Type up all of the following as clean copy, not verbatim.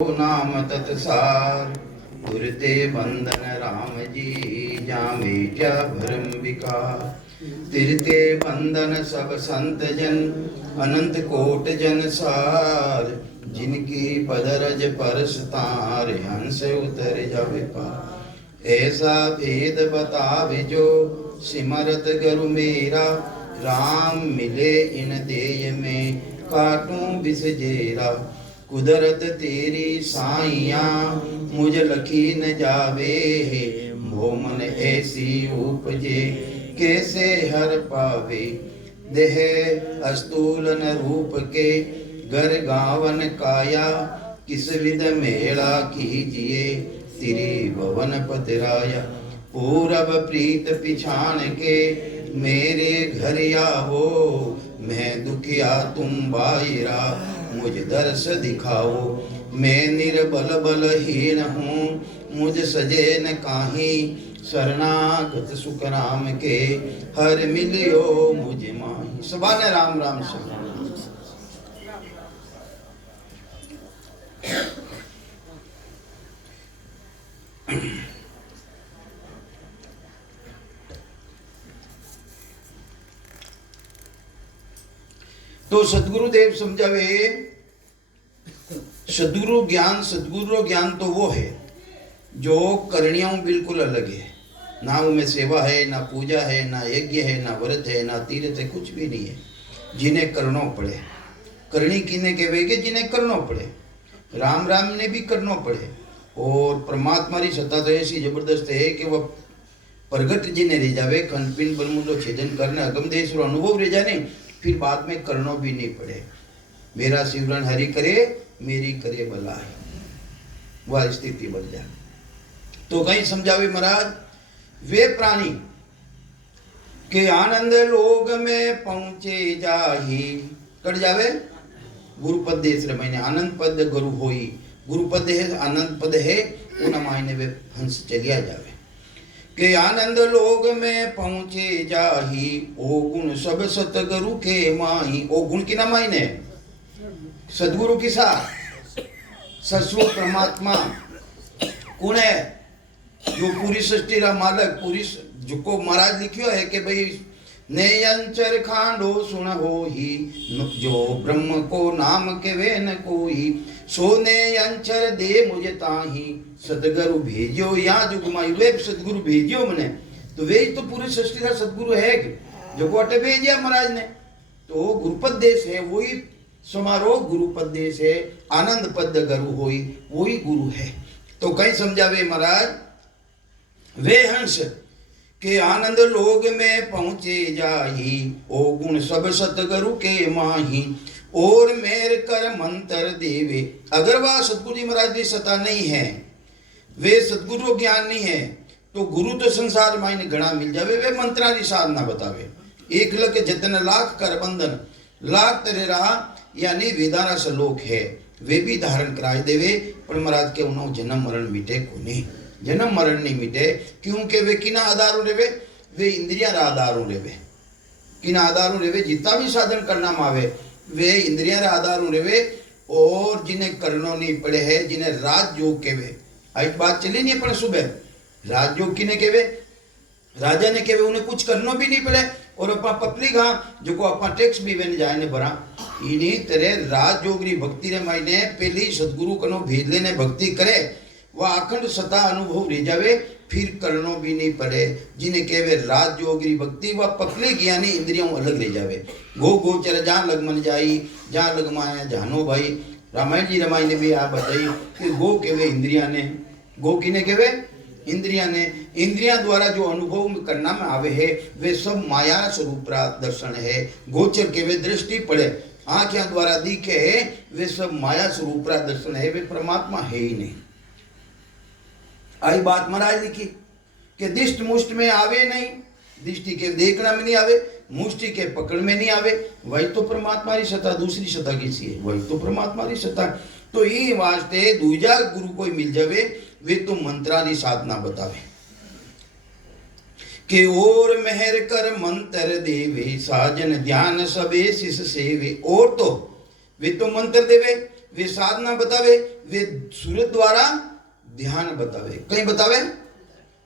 नाम तत्सार गुरते बंधन राम जी जामे क्या भरम विकार तिरते बंधन सब संत जन अनंत कोट जन सार जिनकी पदरज परस तार हंस उतर जावे पार ऐसा भेद बतावे जो सिमरत गुरु मेरा राम मिले इन देय में काटूं बिस जेरा कुदरत तेरी साइया मुझ लखी न जावे मोमन ऐसी उपजे कैसे हर पावे देह अस्तूलन रूप के घर गावन काया किस विध मेला कीजिए तिरी भवन पतराया पूरब प्रीत पिछाण के मेरे घर आवो मैं दुखिया तुम बायरा मुझ दर्श दिखाओ मैं निर्बल बलहीन हूँ मुझ सजे न काही शरणागत सुख राम के हर मिलियो मुझ माही सबान राम राम सब। तो सदगुरुदेव समझावे सदगुरु ज्ञान तो वो है जो करणियों बिल्कुल अलग है, ना उनमें सेवा है, ना पूजा है, ना यज्ञ है, ना व्रत है, ना तीर्थ है, कुछ भी नहीं है। जिन्हें करना पड़े, करनी किने कहवे जिन्हें करना पड़े, राम राम ने भी करना पड़े। और परमात्मा की सत्ता तो ऐसी जबरदस्त है कि वह प्रगट जिन्हें रह जावे खंड पिंड बलमूलो छेदन करने अगम देश और अनुभव रह जाने फिर बाद में करना भी नहीं पड़े। मेरा सिमरन हरि करे मेरी करे भलाई, वह स्थिति बन जाए। तो कहीं समझावे महाराज वे प्राणी के आनंद लोग में पहुंचे जाही कट जावे गुरुपद देश महीने आनंद पद गुरु होई गुरुपद है आनंद पद है उन मायने वे हंस चलिया जावे के आनंद लोग में पहुंचे जाही ओ गुण सब सतगुरु के माही। ओ गुण की ना मायने सदगुरु की सा सस्वरूप परमात्मा कौन है जो पूरी सृष्टि का मालक पूरी जिको महाराज लिखियो है कि भाई नयंचर खांडो सुन हो ही जो ब्रह्म को नाम के वे न कोई सोने अंचर दे मुझे ताही सतगुरु भेजियो या जुगमाई वे सतगुरु भेजियो मने तो वे तो पूरी सृष्टि का सतगुरु है जो कोटे भेजिया महाराज ने। तो गुरुपद देश है वही समारोह गुरुपद देश है आनंद पद गुरु होई वही गुरु है। तो कहीं समझावे महाराज वे हंस के आनंद लोग में पहुंचे जाही ओ गुण सब सतगुरु के माही और मेर कर मंत्र देवे। अगर वह सतगुरु जी महाराज की सत्ता नहीं है वे सतगुरु ज्ञान नहीं है तो गुरु तो संसार मायने घना मिल जावे वे मंत्रा की साधना बतावे। एक लख जतन लाख कर बंधन लाख तेरा यानी वेदारा सलोक है वे भी धारण कराए देवे पर महाराज के उन्होंने जन्म मरण मिटे को नहीं जन्म मरण नहीं मिटे क्योंकि वे किना आधारों रेवे वे इंद्रिया आधारों रेवे किना आधारों रेवे जितना भी साधन करना मावे वे इंद्रिया आधारों रेवे और जिन्हें करनो नहीं पड़े है जिन्हें राजयोग केवे आज बात चली नहीं पड़े सुबह राजयोग किने केवे राजा ने केवे उन्हें कुछ करनो भी नहीं पड़े और अपा पपली घा जो को अपा टैक्स भी वेन जाए ने भरा इन्हीं तरह राजयोगी भक्ति रे मायने पहली सदगुरु कनो भेद लेने भक्ति करे वह अखंड सता अनुभव रह जावे फिर करनो भी नहीं पड़े। जिन्हें कहवे राजयोगी भक्ति वह पकले ज्ञानी इंद्रियों अलग रह जावे गो गोचर जहाँ लग मन जाई जहाँ लग माया जानो भाई रामायण जी रामायण ने भी आप बताई कि गो केवे इंद्रिया ने गो किने केवे इंद्रिया ने इंद्रिया द्वारा जो अनुभव करना में आवे है वे सब माया स्वरूप दर्शन है। गोचर केवे दृष्टि पड़े आंखिया द्वारा दिखे है वे सब माया स्वरूप दर्शन है वे परमात्मा है ही नहीं। आई बात महाराज लिखी कि दिष्ट मुष्ट में आवे नहीं दृष्टि के देखना में नहीं आवे मुष्टि के पकड़ में नहीं आवे वही तो परमात्मा की सत्ता दूसरी सत्ता किसी है वही तो परमात्मा की सत्ता। तो ये वास्ते दूजा गुरु कोई मिल जावे वे तो मंत्रा की साधना बतावे के और मेहर कर मंत्र देवे साजन ध्यान सबे शिष सेवे। और तो वे तो मंत्र देवे वे साधना बतावे, वे सूरत द्वारा ध्यान बतावे। कहीं बतावे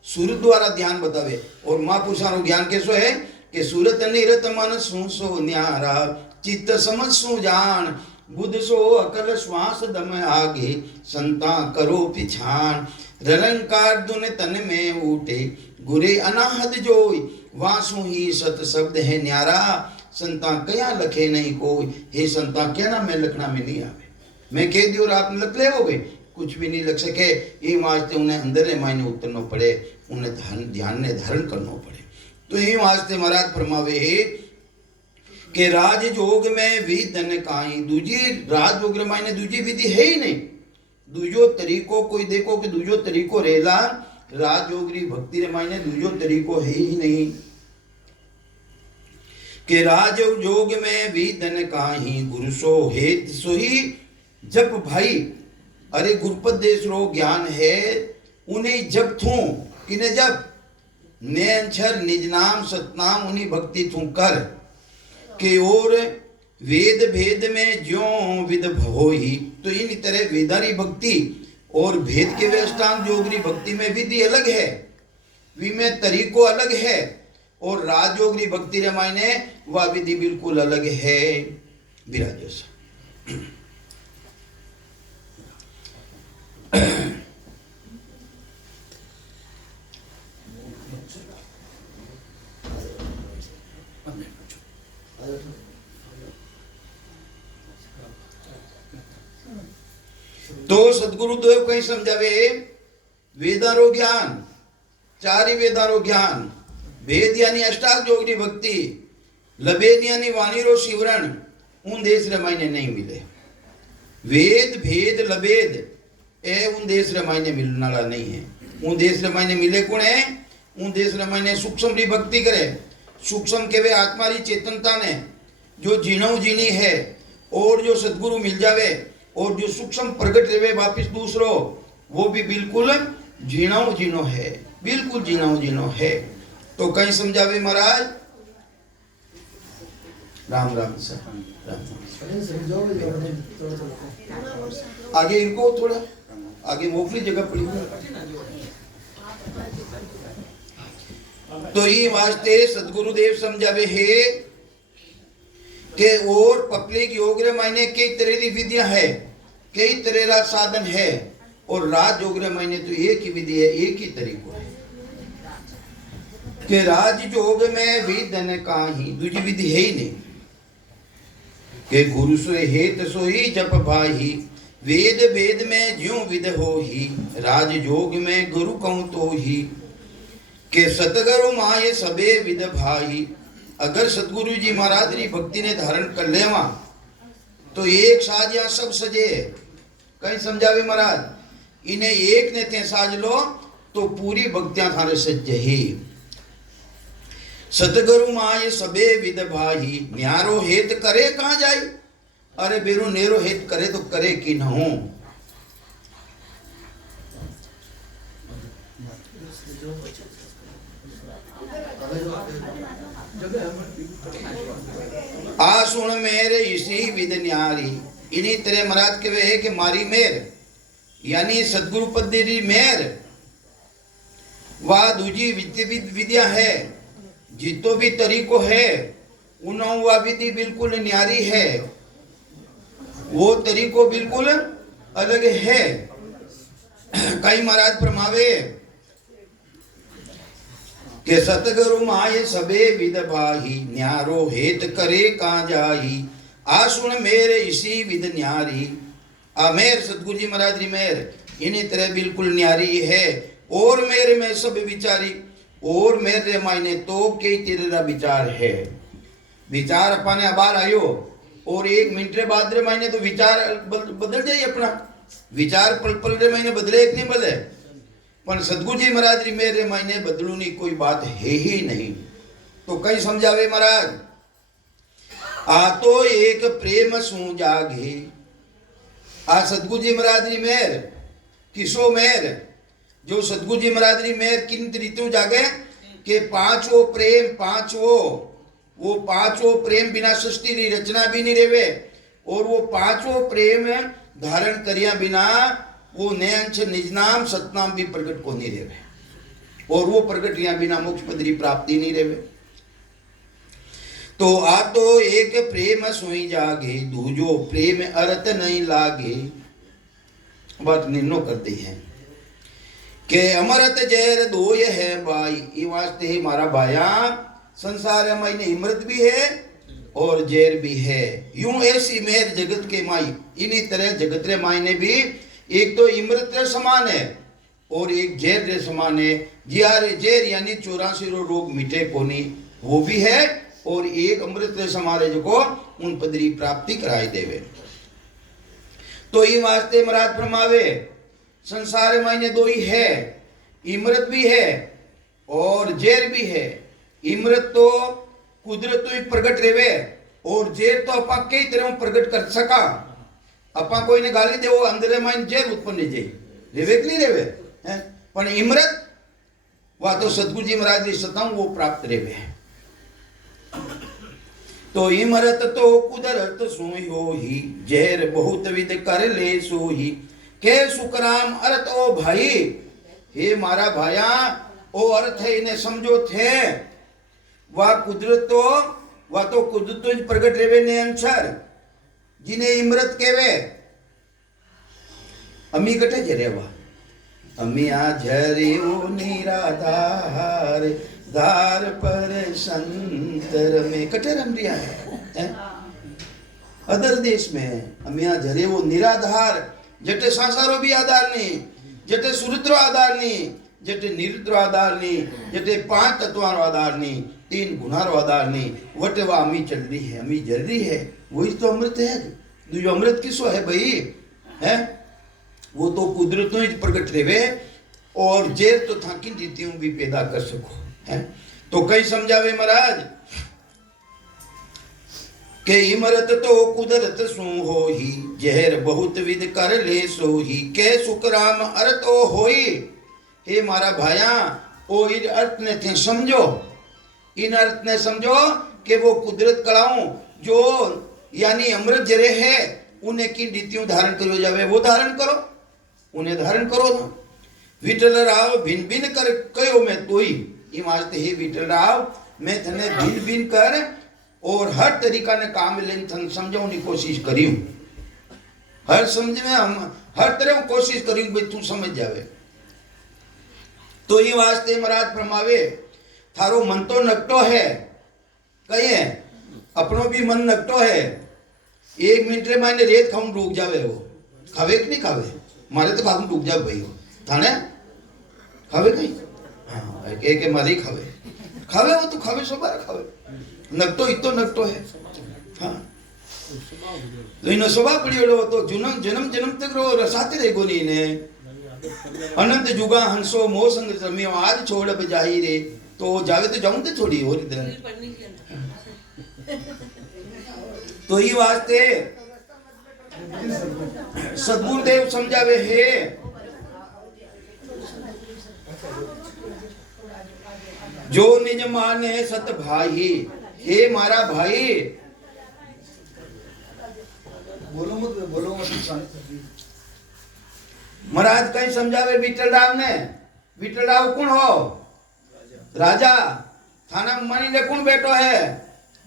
सूरत द्वारा ध्यान बतावे। और महापुरुषां ज्ञान कैसो है कि सूरत निरत मन सो न्यारा, चित्त समझ सो जान, बुद्ध सो अकल श्वास दम आगे, संता करो पिछान, रलंकार दुन तन में उठे, गुरे अनाहद जोई, वासु ही सत शब्द है न्यारा, संता कया लखे नहीं कोई। हे संता क्या ना मैं लखना में नहीं आवे, मैं कह दियो रात में लख ले हो गए, कुछ भी नहीं लग सके। ये वास्ते उन्हें अंदर मायने उतरना पड़े, उन्हें ध्यान ने धारण करना पड़े। तो ये वास्ते महाराज फरमावे कि राजयोग में विधन काई, दूजी राजयोग मायने दूजी विधि है ही नहीं। दूजो तरीको कोई देखो कि दूजो तरीको रेला राजयोगी भक्ति रे मायने दूजो तरीको है ही नहीं। कि राजयोग में विधन काई, गुरु सो हेत सोही जप भाई। अरे गुरुपद देश रो ज्ञान है, उन्हें जप थू किने जप नैनछर निज नाम सतनाम, उन्हीं भक्ति थू कर के और वेद भेद में ज्यों विद होई। तो इन तरह वेदारी भक्ति और भेद के वेष्टांग जोगरी भक्ति में विधि अलग है, वी में तरीको अलग है। और राजयोगी भक्ति रे मायने वह विधि बिल्कुल अलग है। विराजो सा तो सदगुरुदेव कहीं समझावे वेदारो ज्ञान, चारि वेदारो ज्ञान, भेद यानी अष्टांग योगी भक्ति, लबेद यानी वाणीरो शिवरण, उन देश रे मायने नहीं मिले। वेद भेद लबेद ए उन देश रे मायने मिलने वाला नहीं है। उन देश रे मायने मिले कौन है? उन देश रे मायने सूक्ष्म री भक्ति करे। सूक्ष्म के वे आत्मा री चेतनता ने जो जीणो जीनी है, और जो सदगुरु मिल जावे और जो सूक्ष्म प्रगट रहे वापिस दूसरो, वो भी बिल्कुल जीणो जीनो है, बिल्कुल जीणो जीनो है। तो कहीं समझावे महाराज राम राम सर राम। आगे इनको थोड़ा आगे मोफली जगह पड़ी। तो ये वास्ते सदगुरुदेव समझावे है कि और पब्लिक योग रे मायने कई तरह की विधियां है, कई तरह का साधन है। और राज योग रे मायने तो एक ही विधि है, एक ही तरीको है कि राज योग में विधन काही, दूसरी विधि है ही नहीं। कि गुरु सोई हेत सोई जप भाई, वेद वेद में ज्यों विध हो ही, राज योग में गुरु कहूं तो ही। के सतगुरु माये सबे विध भाई, अगर सतगुरु जी महाराज री भक्ति ने धारण कर लेवा तो एक साज या सब सजे। कहीं समझावे महाराज, इन्हें एक ने ते साज लो तो पूरी भक्तियां थारे सज ही। सतगुरु माये सबे विध भाई, न्यारो हेत करे कहां जाई। अरे बेरो नेरो हेत करे तो करे कि न हो। आ सुन मेरे इसी विध न्यारी, इन्हीं तरह महाराज के वे है कि मारी मेर यानी सदगुरु पद्धति मेर वह दूजी विद्या है, जितो भी तरीको है उन्हों वह विधि बिल्कुल न्यारी है, वो तरीको बिल्कुल अलग है। कई महाराज फरमावे के सतगुरु माये सबे विध भाई, न्यारो हेत करे कहां जाई। आ सुन मेरे इसी विध न्यारी, मेर सतगुरु जी महाराज री मेर इन्हीं तरह बिल्कुल न्यारी है। और मेरे में सब विचारी, और मेरे मायने तो कई तेरा विचार है। विचार अपने अबार आयो और एक मिनट रे बाद रे मायने तो विचार बदल जाए अपना। विचार पल पल रे मायने बदले एक नहीं बदले, पर सदगुरु जी महाराज री मेरे मायने बदलू नहीं कोई बात है ही नहीं। तो कई समझावे महाराज, आ तो एक प्रेम सू जागे। आ सदगुरु जी महाराज री मेर किसो मेर, जो सदगुरु जी महाराज री मेर किन रीतों जागे के पांचों प्रेम, पांचों प्रेम बिना सृष्टि री रचना भी नहीं रेवे। और वो पांचों प्रेम धारण करिया बिना वो नयंश निज नाम सतनाम भी प्रकट को नहीं रेवे, और वो प्रकट रिया बिना मोक्ष पदरी प्राप्ति नहीं रेवे। तो आ तो एक प्रेम सोई जागे, दूजो प्रेम अर्थ नहीं लागे। बात निन्नो करती है के अमृत जहर दो ये है भाई, ये वास्ते ही मारा भाया संसार में अमृत भी है और जहर भी है। यूं ऐसी मेहर जगत के माई, इन्हीं तरह जगत रे माई ने भी एक तो अमृत रे समान है और एक जहर रे समान है। जियारे जहर यानी 84 रोग मिटे कोनी, वो भी है, और एक अमृत रे समारे जो को उन पदरी प्राप्ति कराई देवे। तो ये वास्ते महाराज फरमावे संसार में दो ही है, अमृत भी है और जहर भी है। अमृत तो कुदरत तो प्रगट रेवे और जहर तो अपा कई तरह प्रगट कर सका। अपा कोई ने गाली दे वो अंदर में जहर उत्पन्न जाए रेवे कि नहीं रेवे है, पर अमृत वह तो सतगुरु जी महाराज ने सताऊं वो प्राप्त रेवे। तो इमरत तो कुदरत सोई हो ही, जहर बहुत विद कर ले सो ही। के सुकराम अर्थ ओ भाई, हे मारा भाया ओ अर्थ है इन्हें समझो थे। वह कुदरत तो कुदरत प्रगट रेवे ने अंशर जिन्हें इमरत केवे। अमी कटे जरे वह अमिया झरे ओ निराधार, धार पर संतर में कटे रम रिया है। अदर देश में अमिया झरे वो निराधार, जटे सांसारो भी आधार नहीं, जटे सुरुद्रो आधार नहीं, जटे निरुद्रो आधार नहीं, जटे 5 तत्वारो आधार नहीं, 3 गुणारो आधार नहीं, वटे वा अमी चल रही है, अमी जल रही है। वही तो अमृत है। जो अमृत किसो है भाई है, वो तो कुदरत ही प्रकट रेवे और जेर तो थाकी रीतियों भी पैदा कर सको है। तो कई समझावे महाराज के इमरत तो कुदरत सू हो ही, जहर बहुत विद कर ले सो ही। के सुकराम अर्थ ओ होई, हे मारा भाया ओ इन अर्थ ने थे समझो, इन अर्थ ने समझो कि वो कुदरत कलाओं जो यानी अमृत जरे है उन्हें की रीतियों धारण करो जावे, वो धारण करो, उन्हें धारण करो ना। विठल राव भिन भिन कर कयो मैं तोई, ये वास्ते हे विठल राव मैं थने भिन भिन कर और हर तरीका ने काम लेन थन समझाने की कोशिश करी हूं। हर समझ में हम हर तरह कोशिश करी भाई तू समझ जावे। तो ये वास्ते महाराज फरमावे थारो मन तो नकटो है, कहे अपनो भी मन नकटो है। 1 मिनट रे माने रेत खाऊं रुक जावे, वो खावे कि नहीं खावे, मारे तो खाऊं रुक जावे भाई वो थाने खावे कहीं हाँ के मारी खावे खावे, वो तो खावे सो बार खावे, नकटो इतो नकटो है हाँ। तो इनो स्वभाव पड़ियो तो जन्म जन्म जन्म तक रो रसाते रहेगो नहीं ने। अनंत जुगा हंसो मोह संग रमियो, आज छोड़ बजाई रे, तो जावे तो जाऊं ते थोड़ी और इधर। तो ही वास्ते सद्गुरुदेव समझावे है जो निज माने सत भाई, हे मारा भाई बोलो मत महाराज कहीं समझावे विठल राव ने। विठल राव कौन हो, राजा थाना मनी ने कौन बैठो है,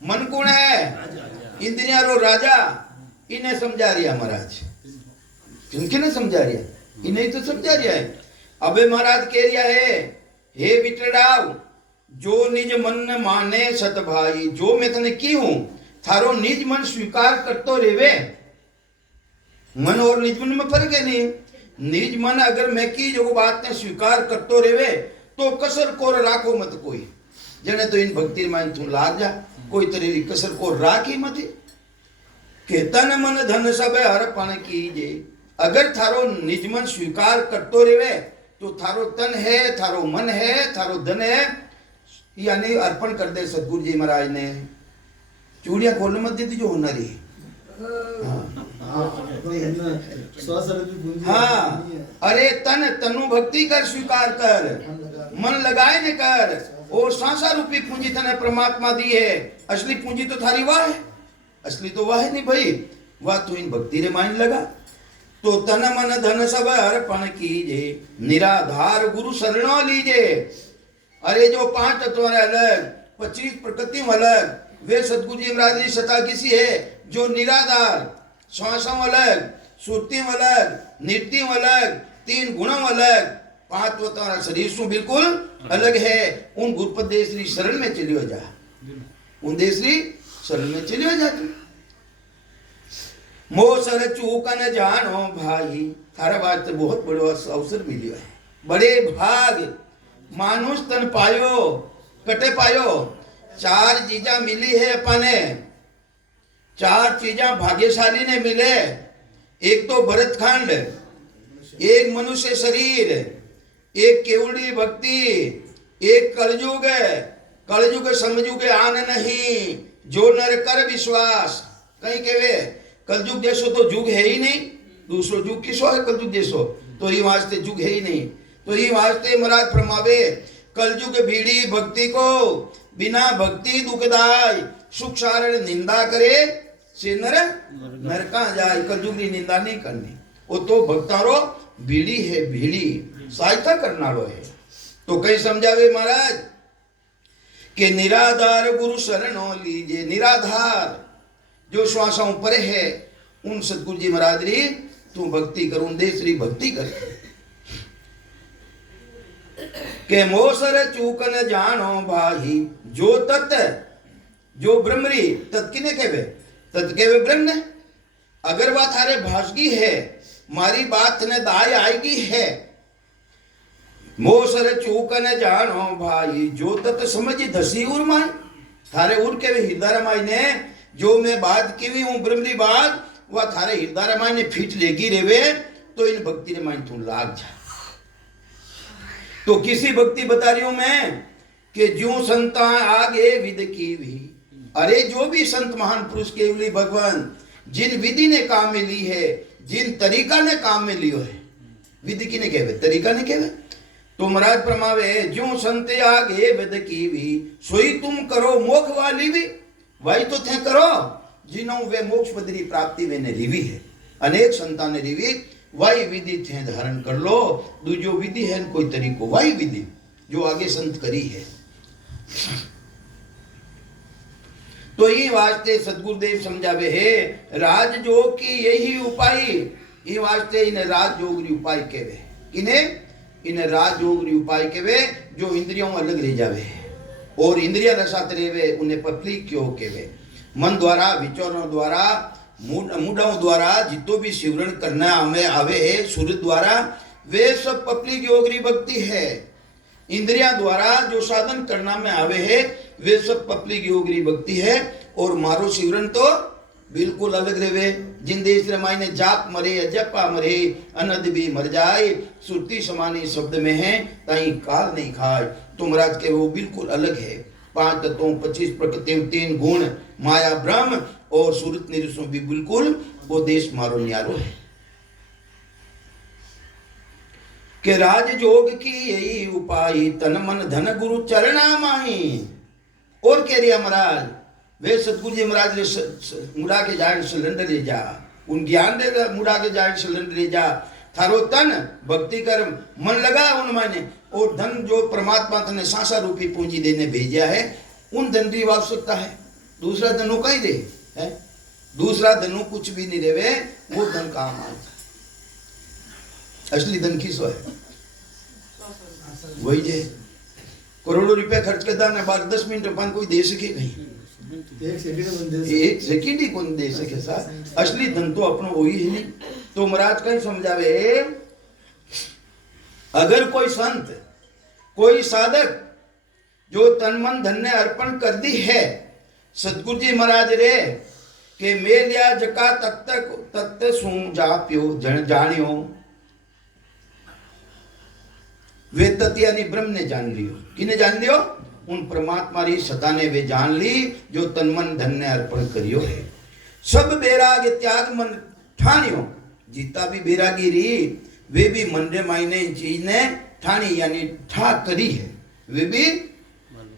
मन कौन है, इंद्रिया रो राजा, इन्हें समझा रिया महाराज। किनके ने समझा रिया, इन्हें तो समझा रिया है। अबे महाराज कह रिया है हे विठल राव जो निज मन माने सत भाई, जो मैं तने की हूं थारो निज मन स्वीकार करतो रेवे। मन और निज मन में फर्क है नहीं। निज मन अगर मैं की जो बात ने स्वीकार करतो रेवे तो कसर को राखो मत कोई, जने तो इन भक्ति मान तू लाग जा, कोई तेरी कसर को राखी मत। के तन मन धन सब अर्पण कीजे, अगर थारो निज मन स्वीकार करतो रेवे तो थारो तन है, थारो मन है, थारो धन है, यानी अर्पण कर दे। सतगुरु जी महाराज ने चूड़ियां खोलने मत दी थी जो होनरी हाँ। अरे तन तनु भक्ति कर स्वीकार कर, मन लगाए न कर, और सांसा रूपी पूंजी तने परमात्मा दी है। असली पूंजी तो थारी वाह है, असली तो वाह है नहीं भाई, वाह तो इन भक्ति रे माइन लगा। तो तन मन धन सब अर्पण कीजे, निराधार गुरु शरणों लीजे। अरे जो 5 तत्व अलग, 25 प्रकृति अलग, वे सतगुरु जी महाराज की सत्ता किसी है जो निराधार, श्वासों अलग, सुरती अलग, नृत्य अलग, 3 गुणों अलग, 5 तत्व शरीर से बिल्कुल अलग है। उन गुरुपद देशरी शरण में चलियो जा, उन देशरी शरण में चलियो जा। मोसर चूकन जानो भाई, थारा वास्ते बहुत बड़ो अवसर मिलियो है, बड़े भाग मानुष तन पायो, कटे पायो। 4 चीजा मिली है अपने, 4 चीजा भाग्यशाली ने मिले। एक तो भरतखंड, एक मनुष्य शरीर, एक केवड़ी भक्ति, एक कलयुग। कलयुग समझू के आन नहीं, जो नर कर विश्वास। कहीं कहवे कलयुग जैसो तो युग है ही नहीं, दूसरो युग किसो है कलयुग जैसो, तो ये वास्ते युग है ही नहीं। तो ये वास्ते महाराज फरमावे, कलयुग भीड़ी भक्ति को, बिना भक्ति दुखदाय, सुख सारण निंदा करे से नर नरका जाए। कलयुग की निंदा नहीं करनी, वो तो भक्तारो भीड़ी है, भीड़ी सहायता करना लो है। तो कहीं समझावे महाराज कि निराधार गुरु शरणों लीजिए। निराधार जो श्वासों परे है, उन सतगुरु जी महाराज री तू भक्ति कर, उन देश री भक्ति कर। के मोसर चूकन जानो भाई, जो तत्, जो ब्रह्मरी तत् किने कहवे, तत् कहवे ब्रह्म। अगर वह थारे भाषगी है, मारी बात ने दाय आएगी है। मोसर चूकन जानो भाई, जो तत् समझ धसी उर्माई, थारे उड़ के हृदय रमाई ने जो मैं बात की हूं ब्रह्मरी बात, वह थारे हृदय रमाई ने फिट लेगी रेवे। तो इन भक्ति रमाई तू लाग जा। तो किसी भक्ति बता रही हूं मैं कि जो संता आगे विद की भी। अरे जो भी संत महान पुरुष केवली भगवान जिन विधि ने काम में ली है, जिन तरीका ने काम में लियो है, विधि की ने कहवे, तरीका ने कहवे। तो महाराज फरमावे, जो संत आगे विद की भी, सोई तुम करो मोक्ष वाली भी। वही तो थे करो जिन्हों वे मोक्ष पदरी प्राप्ति वे ने रिवी है। अनेक संतान ने रिवी, वही विधि थे धारण कर लो। दूजो विधि है कोई तरीको, वही विधि जो आगे संत करी है। तो ये वास्ते सतगुरुदेव समझावे है, राजयोग की यही उपाय। ये वास्ते इन राजयोग उपाय कहवे, किने इन राजयोग उपाय कहवे, जो इंद्रियों अलग रह जावे और इंद्रिया रसात रेवे, उन्हें पपली क्यों कहवे। मन द्वारा, विचारों द्वारा, मूडों द्वारा जितो भी शिवरण करना हमें आवे है, सूर्य द्वारा, वे सब पपली योगरी भक्ति है। इंद्रिया द्वारा जो साधन करना में आवे है, वे सब पपली योगरी भक्ति है। और मारो शिवरण तो बिल्कुल अलग रेवे। जिन देश रमाई ने जाप मरे अजपा मरे, अनद भी मर जाए, सुरती समानी शब्द में है, ताई काल नहीं खाए। तो महाराज के वो बिल्कुल अलग है। 5 तत्वों, 25 प्रकृति, 3 गुण, माया ब्रह्म और सूरत निरुषों भी बिल्कुल वो देश मारो न्यारो है। के राजयोग की यही उपाय, तन मन धन गुरु चरणा माही। और कह रिया महाराज, वे सतगुरु जी महाराज ने मुड़ा के जाए सिलेंडर ले जा, उन ज्ञान दे मुड़ा के जाए सिलेंडर ले जा। थारो तन भक्ति कर्म मन लगा उन माने, और धन जो परमात्मा तने सांसा रूपी पूंजी देने भेजा है, उन धन की आवश्यकता है। दूसरा धनु कहीं दे है, दूसरा धनु कुछ भी नहीं देवे, वो धन काम आता है। असली धन किसो है, वही जे करोड़ों रुपया खर्च करता है, बार 10 मिनट अपन कोई दे सके कहीं, एक सेकंड ही कौन दे सके साहब। असली धन तो अपना वही है नहीं। तो महाराज कहीं समझावे, अगर कोई संत, कोई साधक जो तन मन धन ने अर्पण कर दी है, सतगुरु जी महाराज रे के मेलिया जका तत्त सू जाप्यो जन जानियो, वे तत्व यानी ब्रह्म ने जान लियो। किने जान लियो? उन परमात्मा री सता ने वे जान ली, जो तन मन धन ने अर्पण करियो है। सब बैराग त्याग मन ठानियो, जीता भी बैरागी री, वे भी मन रे मायने चीज ने ठानी यानी ठा करी है, वे भी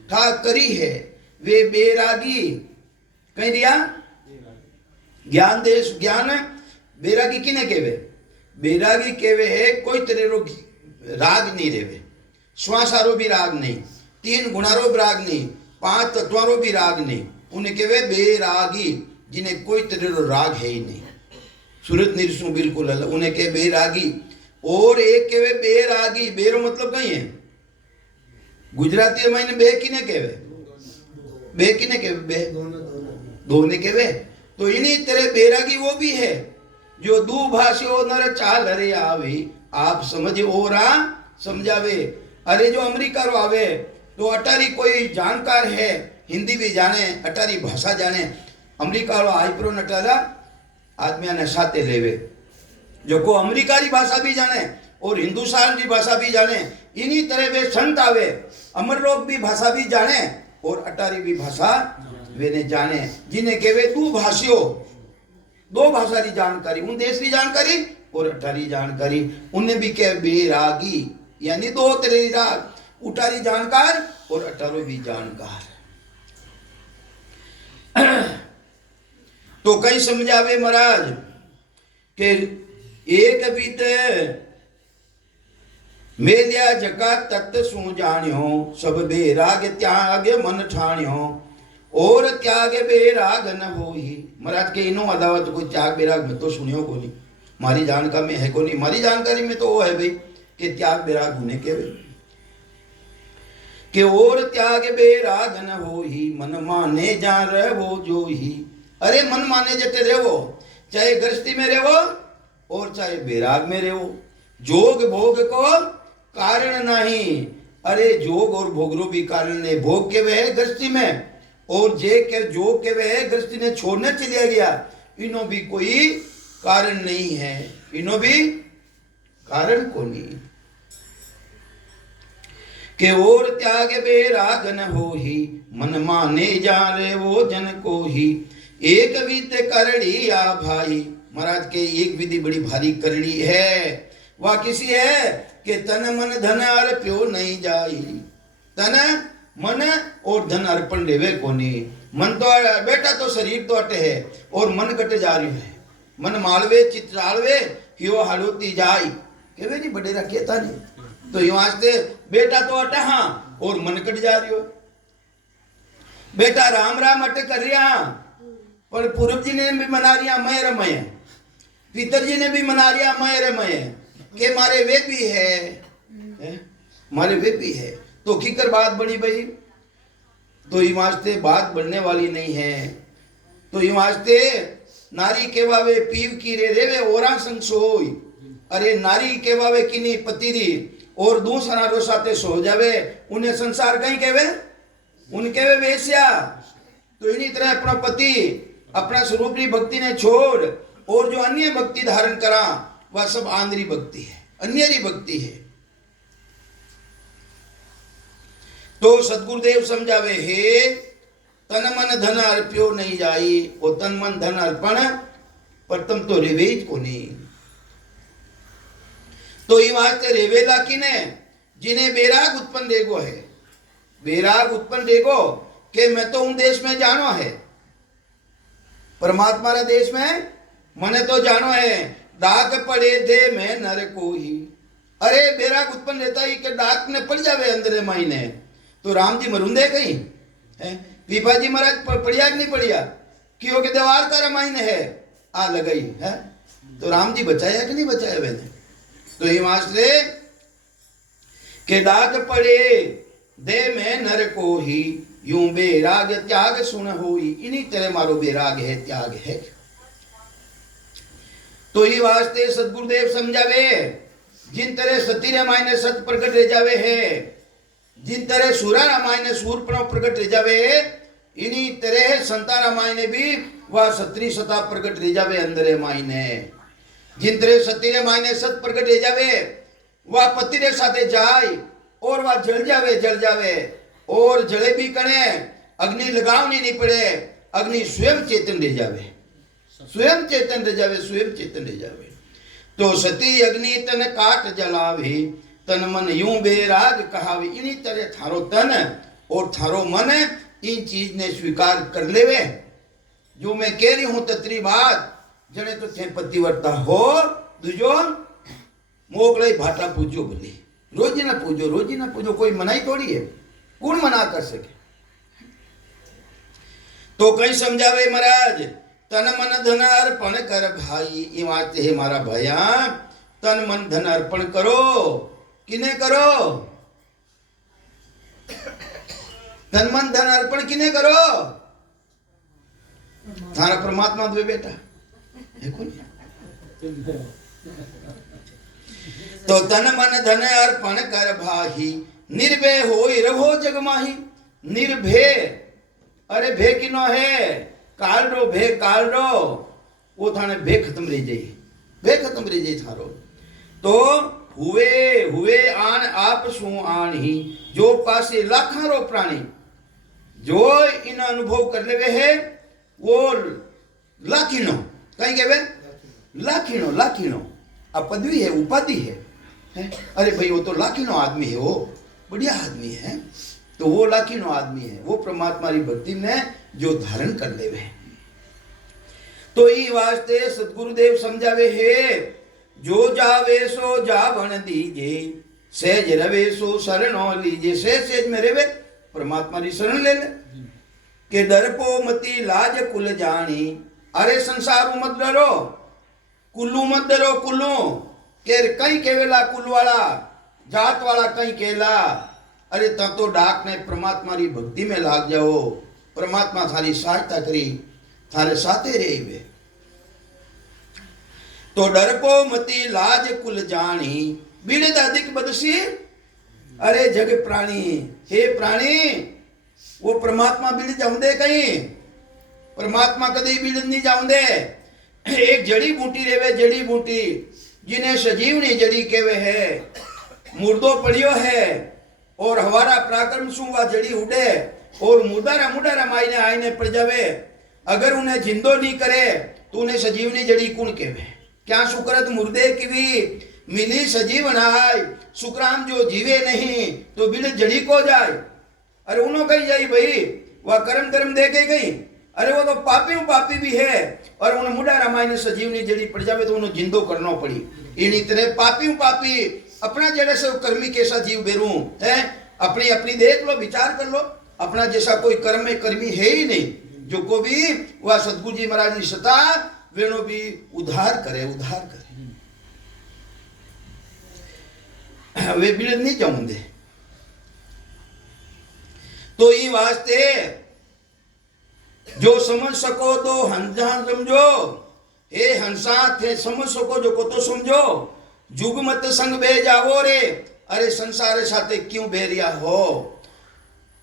ठा करी है। वे बैरागी कहीं दिया ज्ञान देश, ज्ञान बैरागी किने कहवे, बैरागी केवे है कोई तेरे राग नहीं रेवे, श्वासारो भी राग नहीं, 3 गुणारो भी राग नहीं, 5 तत्वारो भी राग नहीं, उन्हें केवे बैरागी, जिन्हें कोई तेरे राग है ही नहीं। सूरत निरसू बिल्कुल अलग, उन्हें के बैरागी। और एक केवे बैरागी, बेरो मतलब कहीं है गुजराती में बे किने केवे, बे किने केवे, बे दोने केवे। तो इन्हीं तेरे बैरागी वो भी है जो दू भाषियो नर चाल रे आवे, आप समझे ओरा समझावे। अरे जो अमेरिका रो आवे तो अटारी कोई जानकार है, हिंदी भी जाने, अटारी भाषा जाने, अमेरिका रो आईप्रो नटारा आदमी ने साथे लेवे, जो को अमेरिका की भाषा भी जाने और हिंदुस्तान की भाषा भी जाने। इन्हीं तरह वे संत आवे, अमर लोग भी भाषा भी जाने और अटारी भी भाषा वे ने जाने, जिन्हें केवे दो भाषियों, 2 भाषा की जानकारी, उन देश की जानकारी और अटारी जानकारी। उन्हें भी कहे बैरागी, यानी 2 तरह की राग, उटारी जानकार और अटारो भी जानकार। तो कहीं समझावे महाराज के एक बीत मेलिया जका तत्व सु जानियो, सब बैराग त्याग मन ठानियो, और त्याग बैराग न होई। महाराज के इनो अदावत कोई त्याग बैराग में तो सुनियो को नहीं, मारी जानकारी में है को नहीं, मारी जानकारी में तो वो है भाई कि त्याग बैराग होने के भाई के और त्याग बैराग न होई, मन माने जा रहो जो ही। अरे मन माने जटे रहो, चाहे गृहस्थी में रहो और चाहे बैराग में रहो, जोग भोग को कारण नहीं। अरे जोग और भोगरो भी कारण नहीं, भोग के वह गृहस्थी में और जे के जोग के वह गृहस्थी ने छोड़ने चलिया गया, इनो भी कोई कारण नहीं है, इनो भी कारण को नहीं। के और त्याग बैराग न हो ही, मन माने जा रे वो जन को ही। एक विधि करड़ी आ भाई, महाराज के एक विधि बड़ी भारी करड़ी है, वह किसी है कि तन मन धन अर्प्यो नहीं जाई। तन मन और धन अर्पण देवे कोनी। मन तो बेटा तो शरीर तो अटे है और मन कटे जा रही है, मन मालवे चित्रालवे हियो हालोती जाई, केवे नहीं बड़े रखे था नहीं। तो यो आस्ते बेटा तो अटे हाँ और मन कट जा रही हो। बेटा राम राम अटे कर रिया, पर पूर्व जी ने भी मना रिया मैं रे मैं, पितर जी ने भी मना रिया मैं रे मैं, के मारे वे भी है, मारे वे भी है। तो किकर बात बनी भाई, तो ये वास्ते बात बनने वाली नहीं है। तो ये वास्ते नारी केवावे पीव की रे रेवे ओरा संग सोई। अरे नारी केवावे किनी पति री और दूसरा रो साथे सो जावे, उन्हें संसार कहीं केवे, उनके वे वेश्या। तो इन्हीं तरह अपना पति अपना स्वरूप की भक्ति ने छोड़ और जो अन्य भक्ति धारण करा वह सब आंध्री भक्ति है, अन्यरी भक्ति है। तो सदगुरुदेव समझावे हे तन मन धन अर्प्यो नहीं जाई, और तन मन धन अर्पण पर तुम तो रेवेज को नहीं। तो ये वास्ते रेवेला किने जिन्हें बैराग उत्पन्न देखो है, बैराग उत्पन्न देखो कि मैं तो उन देश में जानो है, परमात्मा रे देश में मने तो जानो है, डाक पड़े दे में नर को ही। अरे बैराग उत्पन्न रहता ही कि डाक ने पड़ जावे अंदर मायने। तो राम जी मरुंदे कहीं है, पीपा जी महाराज पड़िया कि नहीं पड़िया, क्यों के देवार का रामायण है आ लगाई है। तो राम जी बचाया कि नहीं बचाया मैंने। तो ये मास्टरे के डाक पड़े दे में नर को ही, यूं बैराग त्याग सुन होई। इन्हीं तरह मारो बैराग है, त्याग है। तो ये वास्ते सदगुरुदेव समझावे, जिन तरह सती रामायण सत प्रकट रह जावे है, जिन तरह सूरा रामायण सूर प्रकट रह जावे है, इन्हीं तरह संता रामायण भी वह सत्री सता प्रकट रह जावे अंदर रामायण। जिन तरह सती रामायण सत प्रकट रह जावे, वह पति रे साथे जाए और वह जल जावे और जले भी कने अग्नि लगावनी नहीं पड़े, अग्नि स्वयं चेतन रह जावे, स्वयं चेतन रह जावे, स्वयं चेतन रह जावे। तो सती अग्नि तन काट जलावे, तन मन यूं बैराग कहावे। इन्हीं तरह थारो तन और थारो मन इन चीज ने स्वीकार कर लेवे। जो मैं कह रही हूं तत्री बात, जने तो थे पतिव्रता हो, दूजो मोकले भाटा पूजो भले, रोजी ना पूजो, कोई मनाई थोड़ी है, कौन मना कर सके। तो कई समझावे महाराज, तन मन धन अर्पण कर भाई, ये बात है मारा भैया, तन मन धन अर्पण करो, किने करो, तन मन धन अर्पण किने करो, थारा परमात्मा द्वे बेटा है कौन? तो तन मन धन अर्पण कर भाई, निर्भय होई रहो जग माही। निर्भय, अरे भे किनो है, काल रो वो थाने भे खत्म रही जाई थारो। तो हुए आन आप सु आन ही, जो पासे लाखा रो प्राणी जो इन अनुभव कर लेवे है वो लाखीनो, कहीं कहवे लाखीनो अब पदवी है, उपाधि है? अरे भाई वो तो लाखीनो आदमी है, वो बढ़िया आदमी है, तो वो लाखीनो आदमी है, वो परमात्मा की भक्ति में जो धारण कर लेवे। तो ई वास्ते सतगुरुदेव समझावे है, जो जावे सो जावन दीजे, सहज रवे सो शरणो लीजे। सहज में रेवे परमात्मा की शरण ले ले, के डरपो मती लाज कुल जानी। अरे संसारू मत डरो, कुल्लू मत डरो, कुल्लू के कई केवेला कुल वाला जात वाला कई केला। अरे तब तो डाक ने परमात्मा की भक्ति में लाग जाओ, परमात्मा थारी सहायता करी, थारे साथे रही वे। तो डरपो मती लाज कुल जानी, बीड़द अधिक बदसी। अरे जग प्राणी, हे प्राणी, वो परमात्मा बीड़ जाऊंदे कहीं, परमात्मा कदे बीड़ नहीं जाऊंदे। एक जड़ी बूटी रेवे, जड़ी बूटी जिन्हें सजीवनी जड़ी केवे है, मुर्दो पड़ियो है और हमारा पराक्रम सु वा जड़ी उड़े और मुडारा मायने आईने पड़ जावे। अगर उन्हें जिंदो नहीं करे तो उन्हें सजीवनी जड़ी कौन केवे? क्या सुकरत मुर्दे की भी मिली सजीवन आय, सुकराम जो जीवे नहीं तो बिड़ जड़ी को जाए। अरे उन्हों कही जाई भाई वह कर्म दे के गई, अरे वो तो पापी भी है और उन्हें मुडा रामायण सजीवनी जड़ी पड़ जावे तो उन्हें जिंदो करना पड़ी। इन तरह पापी अपना जड़े से कर्मी कैसा जीव बेरू है, अपनी देख लो, विचार कर लो, अपना जैसा कोई कर्मी है ही नहीं। जो को भी वह सतगुरु जी महाराज की सता वेणो भी उद्धार करे वे बिड़ नहीं जाऊंगे। तो ये वास्ते जो समझ सको तो हंसा समझो, हे हंसा थे समझ सको जो को तो समझो। जुग मत संग बे जाओ रे, अरे संसार साथे क्यों बेरिया हो।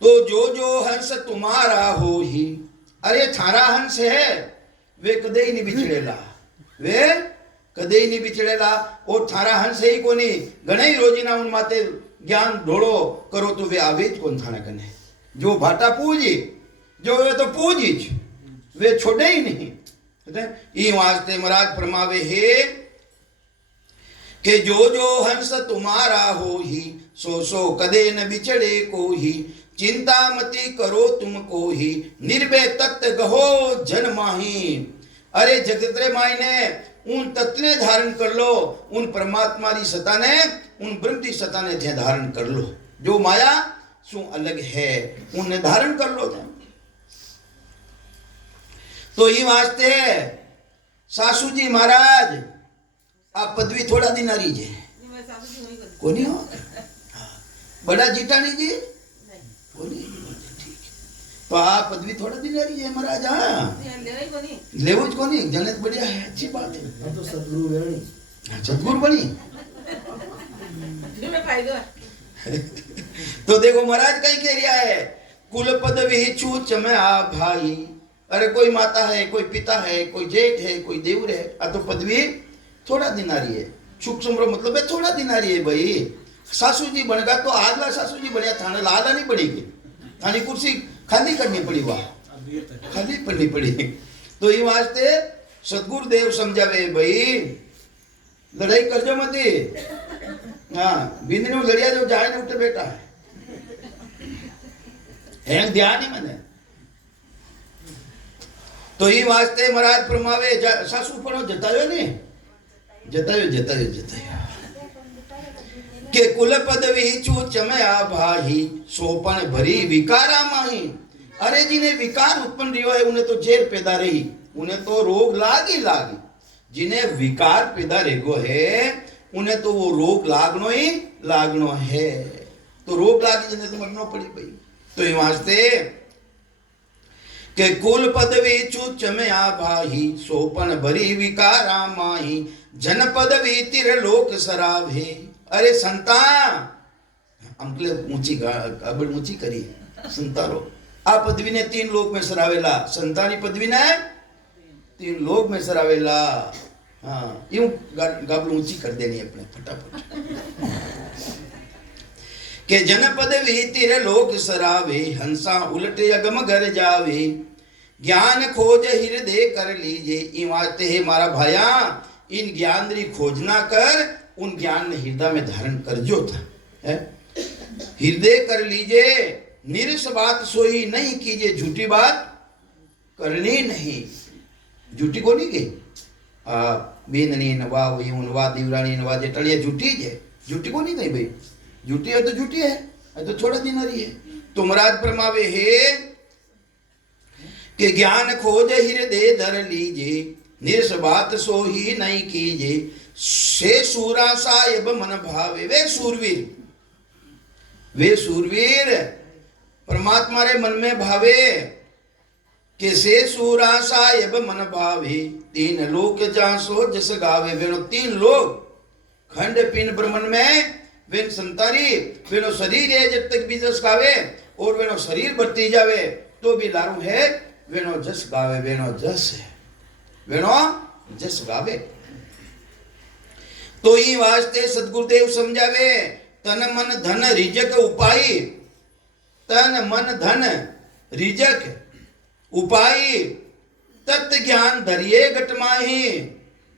तो जो हंस तुम्हारा हो ही, अरे थारा हंस है वे कदे ही नहीं बिछड़ेला, और थारा हंस है ही कोनी। घणे ही रोजीना उन माते ज्ञान ढोड़ो करो तो वे आवेज कौन थाना कने। जो भाटा पूजी जो वे तो पूजी वे छोड़े ही नहीं। ई वास्ते महाराज फरमावे है कि जो हंस तुम्हारा हो ही, सो कदे न बिछड़े को ही। चिंता मती करो तुमको ही, निर्भय तत्व गहो जन माही। अरे जगत मायने उन तत्व धारण कर लो, उन परमात्मा की सत्ता ने, उन ब्रह्म की सत्ता ने धारण कर लो। जो माया सु अलग है उन्हें धारण कर लो। तो ये वास्ते सासू जी महाराज आप पदवी थोड़ा दिन आ रही है कोनी हो, बड़ा जीटानी जी कोनी, ठीक। तो आप पदवी थोड़ा दिन आ रही है महाराज। हाँ लेवो कोनी, जन्नत बढ़िया है, अच्छी बात है। तो सतगुरु बनी तो देखो महाराज कहीं कह रहा है, कुल पदवी छूच में आ भाई। अरे कोई माता है, कोई पिता है, कोई जेठ है, कोई देवर है, तो पदवी थोड़ा दिन आ रही है। सूक्ष्म मतलब है थोड़ा दिन आ रही है भाई। सासू जी बनेगा तो आगला सासू जी बढ़िया, थाने लाला नहीं पड़ेगी, थानी कुर्सी खाली करनी पड़ी, वाह खाली पड़नी पड़ी। तो ये वास्ते सतगुरुदेव समझावे भाई लड़ाई कर जो मत। हाँ बिंदनी में लड़िया जो जाए ना उठे बेटा है ध्यान ही मैंने। तो ये वास्ते महाराज फरमावे सासू पर जतायो नहीं, जतायो के कुल पदवी चूच में आ भाही सोपन भरी विकारा माही। अरे जिन्हें विकार उत्पन्न रियो है उन्हें तो जेर पैदा रही, उन्हें तो रोग लागी लागी। जिन्हें विकार पैदा रेगो है उन्हें तो वो रोग लागनो ही लागनो है। तो रोग लागी जिन्हें तो मरना पड़ी भाई। तो ये वास्ते के कुल पदवी चूच में आ भाही सोपन भरी विकारा माही जन पदवी तिर लोक सराभे। अरे संता हमके ऊंची काबड़ ऊंची करी संतारो आ पदवी ने 3 लोक में सरावेला। संतानी पदवी ने 3 लोक में सरावेला। हाँ यूं गाबड़ ऊंची कर देनी अपने फटाफट। के जन पदवी तिर लोक सरावे हंसा उलटे अगम घर जावे ज्ञान खोज हृदय कर लीजे। इन वास्ते है मारा भाया इन ज्ञान री खोजना कर उन ज्ञान ने हृदय में धारण कर जो था है। हृदय कर लीजिए निरस बात सोई नहीं कीजिए झूठी बात करनी नहीं। झूठी को नहीं की बेननी नवा वही नवा दीवरानी नवा जेटलिया झूठी है। झूठी को नहीं कही भाई, झूठी है तो झूठी है तो छोड़ा देना रही है। तो महाराज फरमावे है कि ज्ञान खोज हृदय धर लीजिए निरस बात सो ही नहीं कीजिए से सूरा साहिब मन भावे। वे सूरवीर परमात्मा रे मन में भावे कि से सूरा साहिब मन भावे 3 लोक जासो जस गावे। वेनो 3 लोक खंड पिन ब्रह्मन में वेन संतारी वेनो शरीर है जब तक भी जस गावे और वेनो शरीर बढ़ती जावे तो भी लारू है वेनो जस गावे। वेनो जस है वेनो जस गावे। तो ये वास्ते सदगुरुदेव समझावे तन मन धन रिजक उपाय। तन मन धन रिजक उपाय तत्व ज्ञान धरिए गटमाही।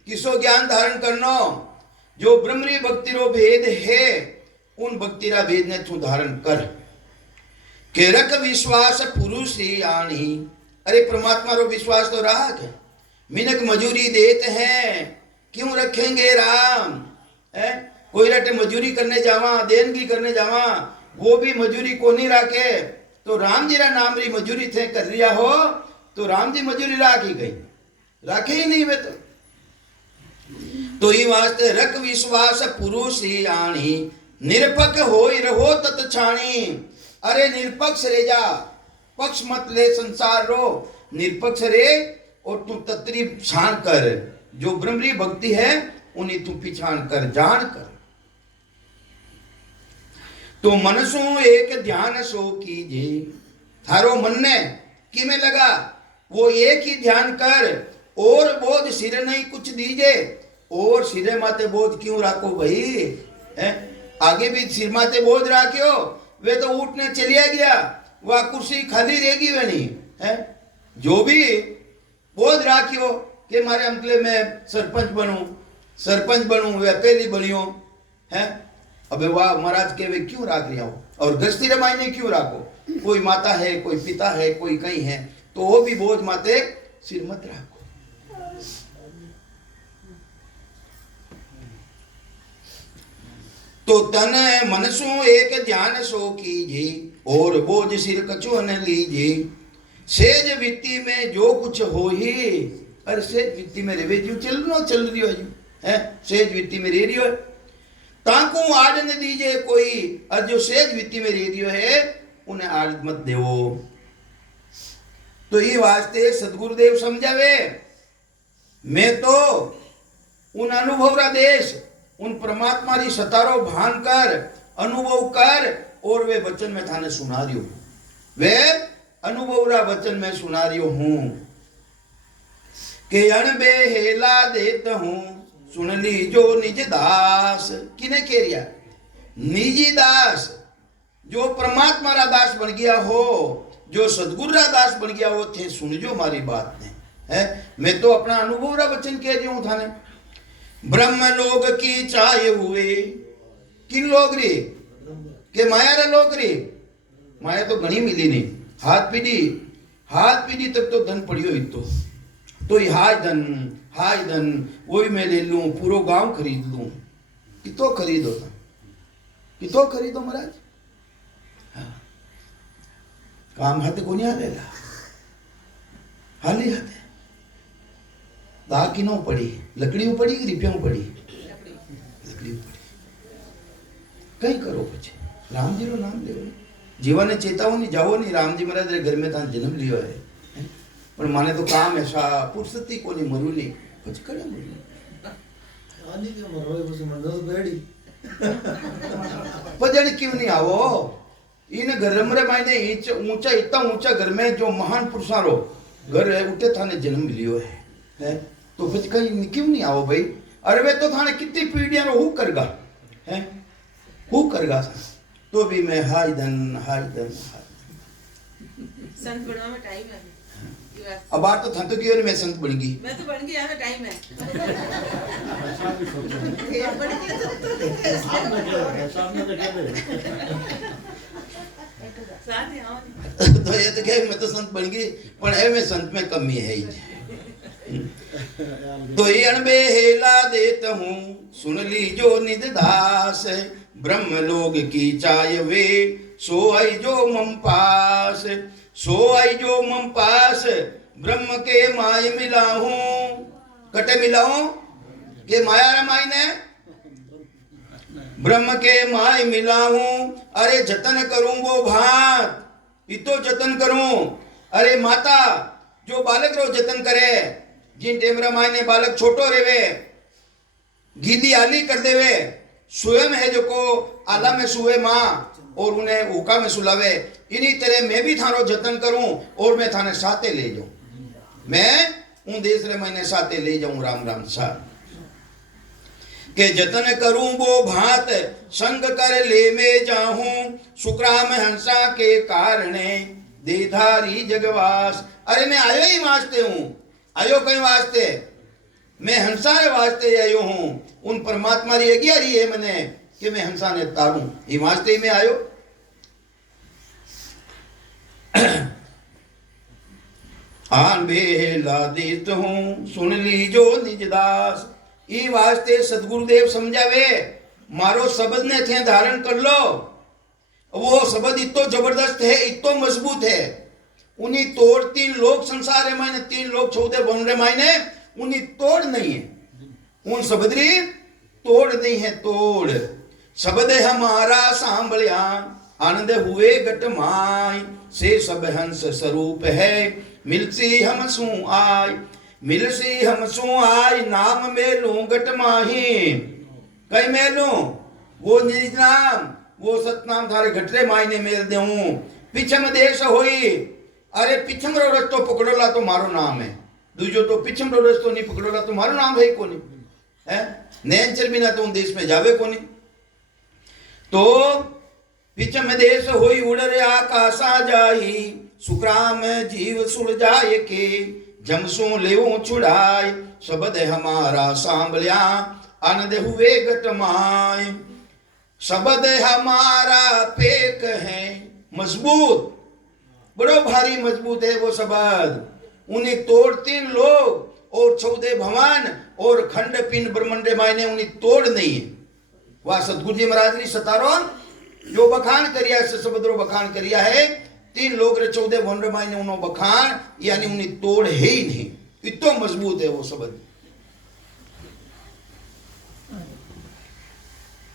किसो ज्ञान धारण करनो जो ब्रह्मरी भक्ति रो भेद है उन भक्ति रा भेद ने तू धारण कर के रख विश्वास पुरुष ही आनी। अरे परमात्मा रो विश्वास तो रहा है। मिनक मजूरी देते हैं क्यों रखेंगे राम है। कोई रटे मजूरी करने जावा देनगी करने जावा वो भी मजूरी को नहीं राखे तो राम जी रा नाम री मजूरी थे कर रिया हो तो राम जी मजूरी राखी गई राखे ही नहीं वे तो ये वास्ते रख विश्वास पुरुष ही आनी निरपक्ष हो रहो तत छाणी। अरे निरपक्ष रे जा पक्ष मत ले संसार रो निरपक्ष रे और तू तत्री छान कर जो ब्रह्मरी भक्ति है उन्हें तू पिछान कर जान कर। तो मनसु एक ध्यान सो कीजे। थारो मन ने कि में लगा वो एक ही ध्यान कर और बोझ सिर नहीं कुछ दीजे। और सिरे माते बोझ क्यों राखो भाई है। आगे भी सिर माते बोझ राखियो वे तो उठने चलिया गया वह कुर्सी खाली रहेगी वे नहीं है। जो भी बोझ राखियो कि मारे अंकले में सरपंच बनूं वे पहली बनियो है। अबे वाह महाराज के वे क्यों राख रहा हो और गृहस्थी रमायने क्यों राखो। कोई माता है कोई पिता है कोई कहीं है तो वो भी बोझ माते सिर मत राखो। तो तन मनसु एक ध्यान सो कीजे और बोझ सिर कछु न लीजे। सेज वित्ती में जो कुछ हो ही। अरे सेज वित्ती में रेवे जो चल रही है सेज वित्ती में रह रही है ताकू आड़ न दीजिए कोई। और जो सेज वित्ती में रह रही है उन्हें आड़ मत देवो। तो ये वास्ते सदगुरुदेव समझावे मैं तो उन अनुभव रा देश उन परमात्मा री सतारो भान कर अनुभव कर और वे वचन में थाने सुना रही हूं। वे अनुभव रा वचन में सुना रही हूं के अण बेहेला देत हूं सुन ली जो निज दास। किने कह रिया निजी दास जो परमात्मा रा दास बन गया हो जो सदगुरु रा दास बन गया हो थे सुन जो मारी बात ने है। मैं तो अपना अनुभव रा वचन कह रही हूं थाने। ब्रह्म लोग की चाहे हुए किन लोग रे के माया रा लोग रे। माया तो घनी मिली नहीं हाथ पीढ़ी तक तो धन पड़ियो ही तो हाय धन वो भी मैं ले लूं पूरा गांव खरीद लूं कि तो खरीदो था ये तो करी तो महाराज हाँ। काम हाथे को नहीं हालेला हाली हाथे दाग की नो पड़ी लकड़ी पड़ी कि रिपिया पड़ी लकड़ी पड़ी कई करो पछे राम जी रो नाम लेवो जीवन ने चेतावो नहीं जाओ नहीं राम जी महाराज रे घर में था जन्म लियो है पर माने तो काम ऐसा पुरसती को नहीं मरू नहीं कुछ करे मरू आनी के मरो बस मंडल बेड़ी भजन क्यों नहीं आवो इन घर में मायने ऊंचा इतना ऊंचा घर में जो महान पुरुषारो घर है उठे थाने जन्म लियो है तो फिर कहीं क्यों नहीं आओ भाई अरे वे तो थाने कितनी पीढ़ियां हु करगा है हु करगा तो भी मैं हाय धन संत बनवा में टाइम है अब बात तो था तो क्यों मैं संत बन गई मैं तो बन गया हमें टाइम है अच्छा भी सोचो ये बन गया सामने तो क्या साथ ही आओ तो ये तो क्या मैं तो संत बन गई पर है मैं संत में कमी है ही तो ये अणबे हेला देता हूँ सुन लीजो निज दास ब्रह्म लोग की चाय वे सो आई जो मम पास सो आई जो मम पास ब्रह्म के माय मिला हूँ कटे मिला हूँ के माया रमाई ने ब्रह्म के माय मिला हूँ अरे जतन करूं वो भात इतो जतन करूं अरे माता जो बालक रो जतन करे जिन टेमरा माय ने बालक छोटो रेवे गीदी आली कर देवे स्वयं है जो को आला में सुए माँ और उन्हें ऊका में सुलावे इन्हीं तरह मैं भी थारो जतन करूं और मैं थाने साथे ले जाऊं मैं उन देश रे मैंने साथे ले जाऊं राम राम सा के जतन करूं वो भात संग कर ले में जाऊं सुक्राम हंसा के कारणे देधारी जगवास अरे मैं आयो ही वास्ते हूं आयो कहीं वास्ते मैं हंसा रे वास्ते आयो हूं उन परमात्मा री आज्ञा रही है मैंने कि मैं हंसा ने तारूं ये वास्ते ही मैं आयो आन बेला देत हूं सुन लीजो निज दास ई वास्ते सदगुरुदेव समझावे मारो शब्द ने थे धारण कर लो वो शब्द इतो जबरदस्त है इतो मजबूत है उन्हीं तोड़ तीन लोग संसार है मायने तीन लोग छोदे बन रहे मायने उन्हीं तोड़ नहीं है उन शब्दरी तोड़ नहीं है तोड़ शब्द हमारा सांभलिया आनंद हुए गट माय से सब हंस स्वरूप है मिलसी हम सू आय मिलसी हम सू आय नाम में लू गट माही कई में लू वो निज नाम वो सतनाम थारे घटरे मायने मेल देऊं पिछम देश होई अरे पिछम रो रस्तो पकड़ोला तो मारो नाम है दूजो तो पिछम रो रस्तो नहीं पकड़ोला तो मारो नाम है कोनी है नैनचर बिना तो देश में जावे कोनी तो पिछम देश होई उड़ रे आकाशा जाई सुक्राम जीव सुल जाए के जमसू लेवो छुड़ाई शब्द हमारा सांभलिया आनंद हुए गटमाय शब्द हमारा पेक है मजबूत बड़ो भारी मजबूत है वो शब्द उन्हें तोड़ तीन लोग और 14 भवन और खंड पिंड ब्रह्मंड मायने उन्हें तोड़ नहीं है वह सतगुरु जी महाराज ने सतारो जो बखान करिया है शब्द रो बखान करिया है तीन लोग रे 14 भवन मायने उन्हों बखान यानी उन्हें तोड़ है ही नहीं इतो मजबूत है वो शब्द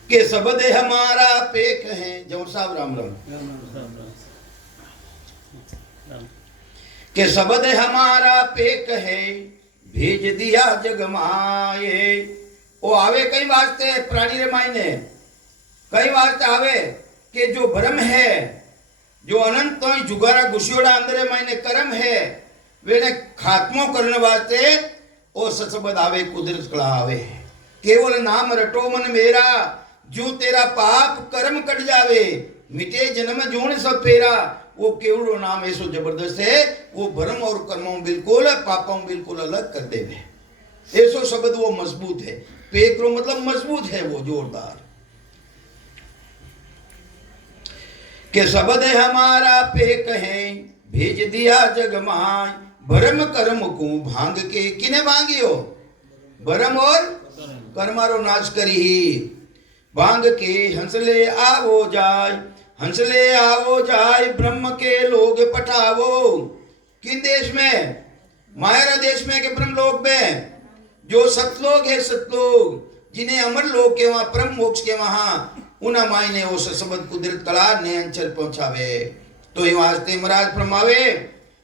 के शब्द हमारा पेक है जो साहब राम राम के शब्द हमारा पेक है भेज दिया जग माये ओ आवे कई वास्ते प्राणी रे मायने कई वास्ते आवे कि जो भ्रम है जो अनंत तो जुगारा घुसियोड़ा अंदर मायने कर्म है वेने खात्मो करने वास्ते ओ सत्सबद आवे कुदरत कला आवे केवल नाम रटो मन मेरा जो तेरा पाप कर्म कट जावे मिटे जन्म जोन सब फेरा वो केवड़ो नाम ऐसो जबरदस्त है वो भ्रम और कर्मों बिल्कुल पापों बिल्कुल अलग कर देवे ऐसो शब्द वो मजबूत है पेकरो मतलब मजबूत है वो जोरदार के शब्द हमारा पेक है भेज दिया जग माय भ्रम कर्म को भांग के किने भांगियो भ्रम और कर्मारो नाश करी भांग के हंसले आवो जाय, हंसले आवो जाय, ब्रह्म के लोग पठावो। किन देश में? मायरा देश में के ब्रह्म लोक में, जो सतलोक है, सतलोक जिन्हें अमर लोक के वहां परम मोक्ष के वहां उना मायने उस शब्द कुदरत कला ने अंचल पहुंचावे। तो ये वास्ते महाराज फरमावे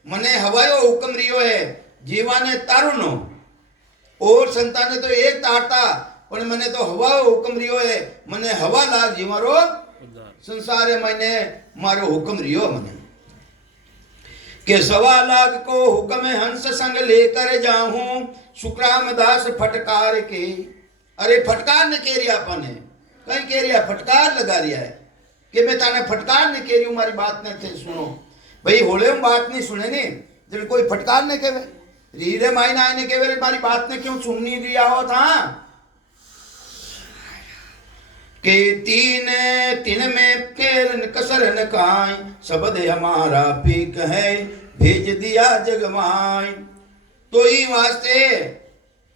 मने हवायो हुक्म रियो है जीवा ने तारो नो, और संतान ने तो एक तारता पर मने तो हवायो हुक्म रियो है, मने हवा लाग जीवारो संसार है, मैंने मारो हुक्म रियो मने के 1.25 लाख को हुक्म हंस संग लेकर जाऊं, शुक्राम दास फटकार के। अरे फटकार ने कह रिया अपन है, कहीं कह रिया फटकार लगा रिया है कि मैं ताने फटकार ने कह रही हूं, हमारी बात ने थे सुनो भाई, होले हम बात नहीं सुने नहीं, जब कोई फटकार ने कहे रीरे मायना आने के वे हमारी बात ने क्यों सुन नहीं रिया हो था के तीन में केरन कसरन काई, शब्द हमारा पीक है भेज दिया जगमाई। तो ही वास्ते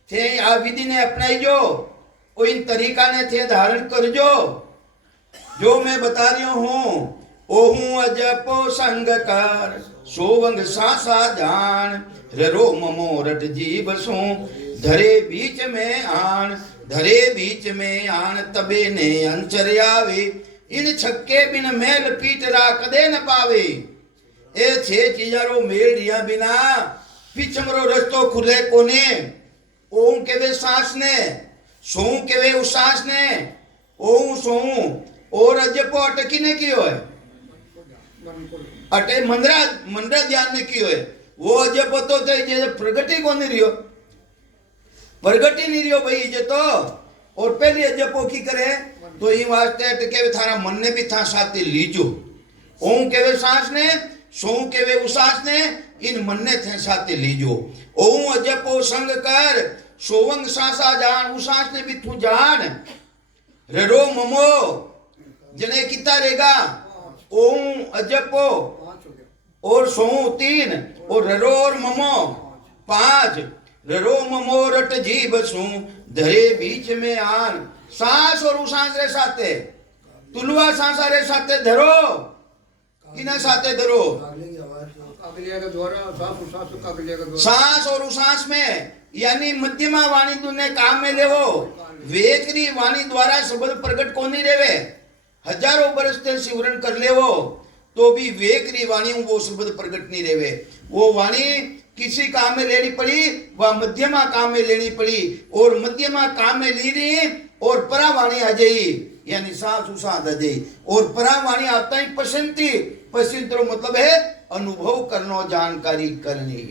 थे आ विधि ने अपनाई जो, और इन तरीका ने थे धारण कर जो मैं बता रही हूं, ओहू अजपो संग कर सोवंग सासा जान, रो ममोरट जीव सो धरे बीच में आन, धरे बीच में आन तबे ने अंचर आवे, इन छक्के बिन मेल पीट रा कदे न पावे। ए 6 चीजारो मेल दिया बिना पिछमरो रस्तो खुले कोने, ओम के वे सांस ने, सो के वे उस सांस ने, ओम सो और अजपो अटकी ने कियो है, अटे मंदरा ध्यान ने कियो है, वो अजपो तो जे प्रगति को नहीं रियो, प्रगति नहीं रियो भाई जे तो, और पहले अजपो की करे तो ये वास्ते अटके थारा मन ने भी था साथे लीजो, ओम के वे सांस ने, सो के वे उस सांस ने, इन मन ने थे साथे लीजो। ओम अजपो संग कर सोवंग सांसा जान, उस सांस ने भी तू जान, रो ममो जने किता रहेगा, ओम अजपो और सो 3 और ररो और ममो 5, ररो ममो रट जीव सू धरे बीच में आन, सांस और उसांस रे साथे, तुलवा सांसा रे साथे धरो, किना साथे धरो, सांस और उसांस में, यानी मध्यमा वाणी तुने काम में लेवो, वेकरी वाणी द्वारा शब्द प्रकट को नहीं रेवे, हजारों बरस ते सिमरन कर लेवो तो भी वेकरी वाणी वो शब्द प्रकट नहीं रेवे, वो वाणी किसी काम में लेनी पड़ी, वह मध्यमा काम में लेनी पड़ी, और मध्यमा काम में ली रही और परा वाणी आ जाई, यानी सांस उसांस आ जाई, और परा वाणी आता ही पसंती, पसंद तो मतलब है अनुभव करना, जानकारी करनी।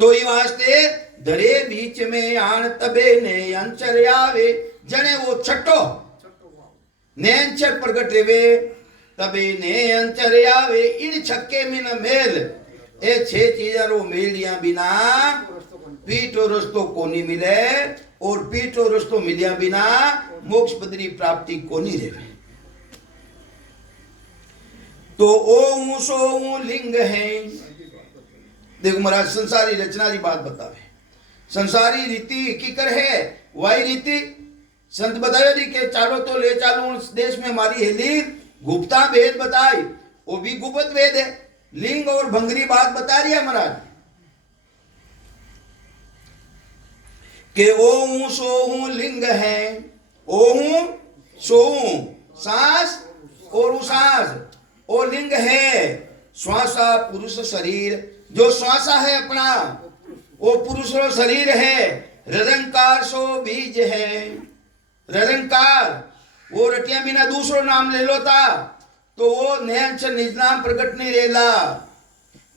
तो ये वास्ते धरे बीच में आन तबे ने अंचर आवे, जने वो छठो ने अंचर प्रगट रेवे तबे ने अंचर आवे, इन छक्के में न मेल, ए 6 चीजारो मेलिया बिना पीठो रस्तो को नहीं मिले, और पीठो रस्तो मिलिया बिना मोक्ष पदरी प्राप्ति को नहीं रेवे। तो ओम सो लिंग है, देखो महाराज संसारी रचना की बात बतावे, संसारी रीति की कर है वाई रीति संत बतायो दी के चालो तो ले चालो उस देश में हमारी हेली गुप्ता वेद बताई, वो भी गुप्त वेद है, लिंग और भंगरी बात बता रही है महाराज के ओहू सोहू लिंग है, ओहू सोहू सांस और उसास, ओ लिंग है, श्वासा पुरुष शरीर, जो श्वासा है अपना वो पुरुष रो शरीर है, ररंकार सो बीज है, ररंकार वो रटिया बिना दूसरो नाम ले लो था तो वो नयन से निज नाम प्रकट नहीं रेला,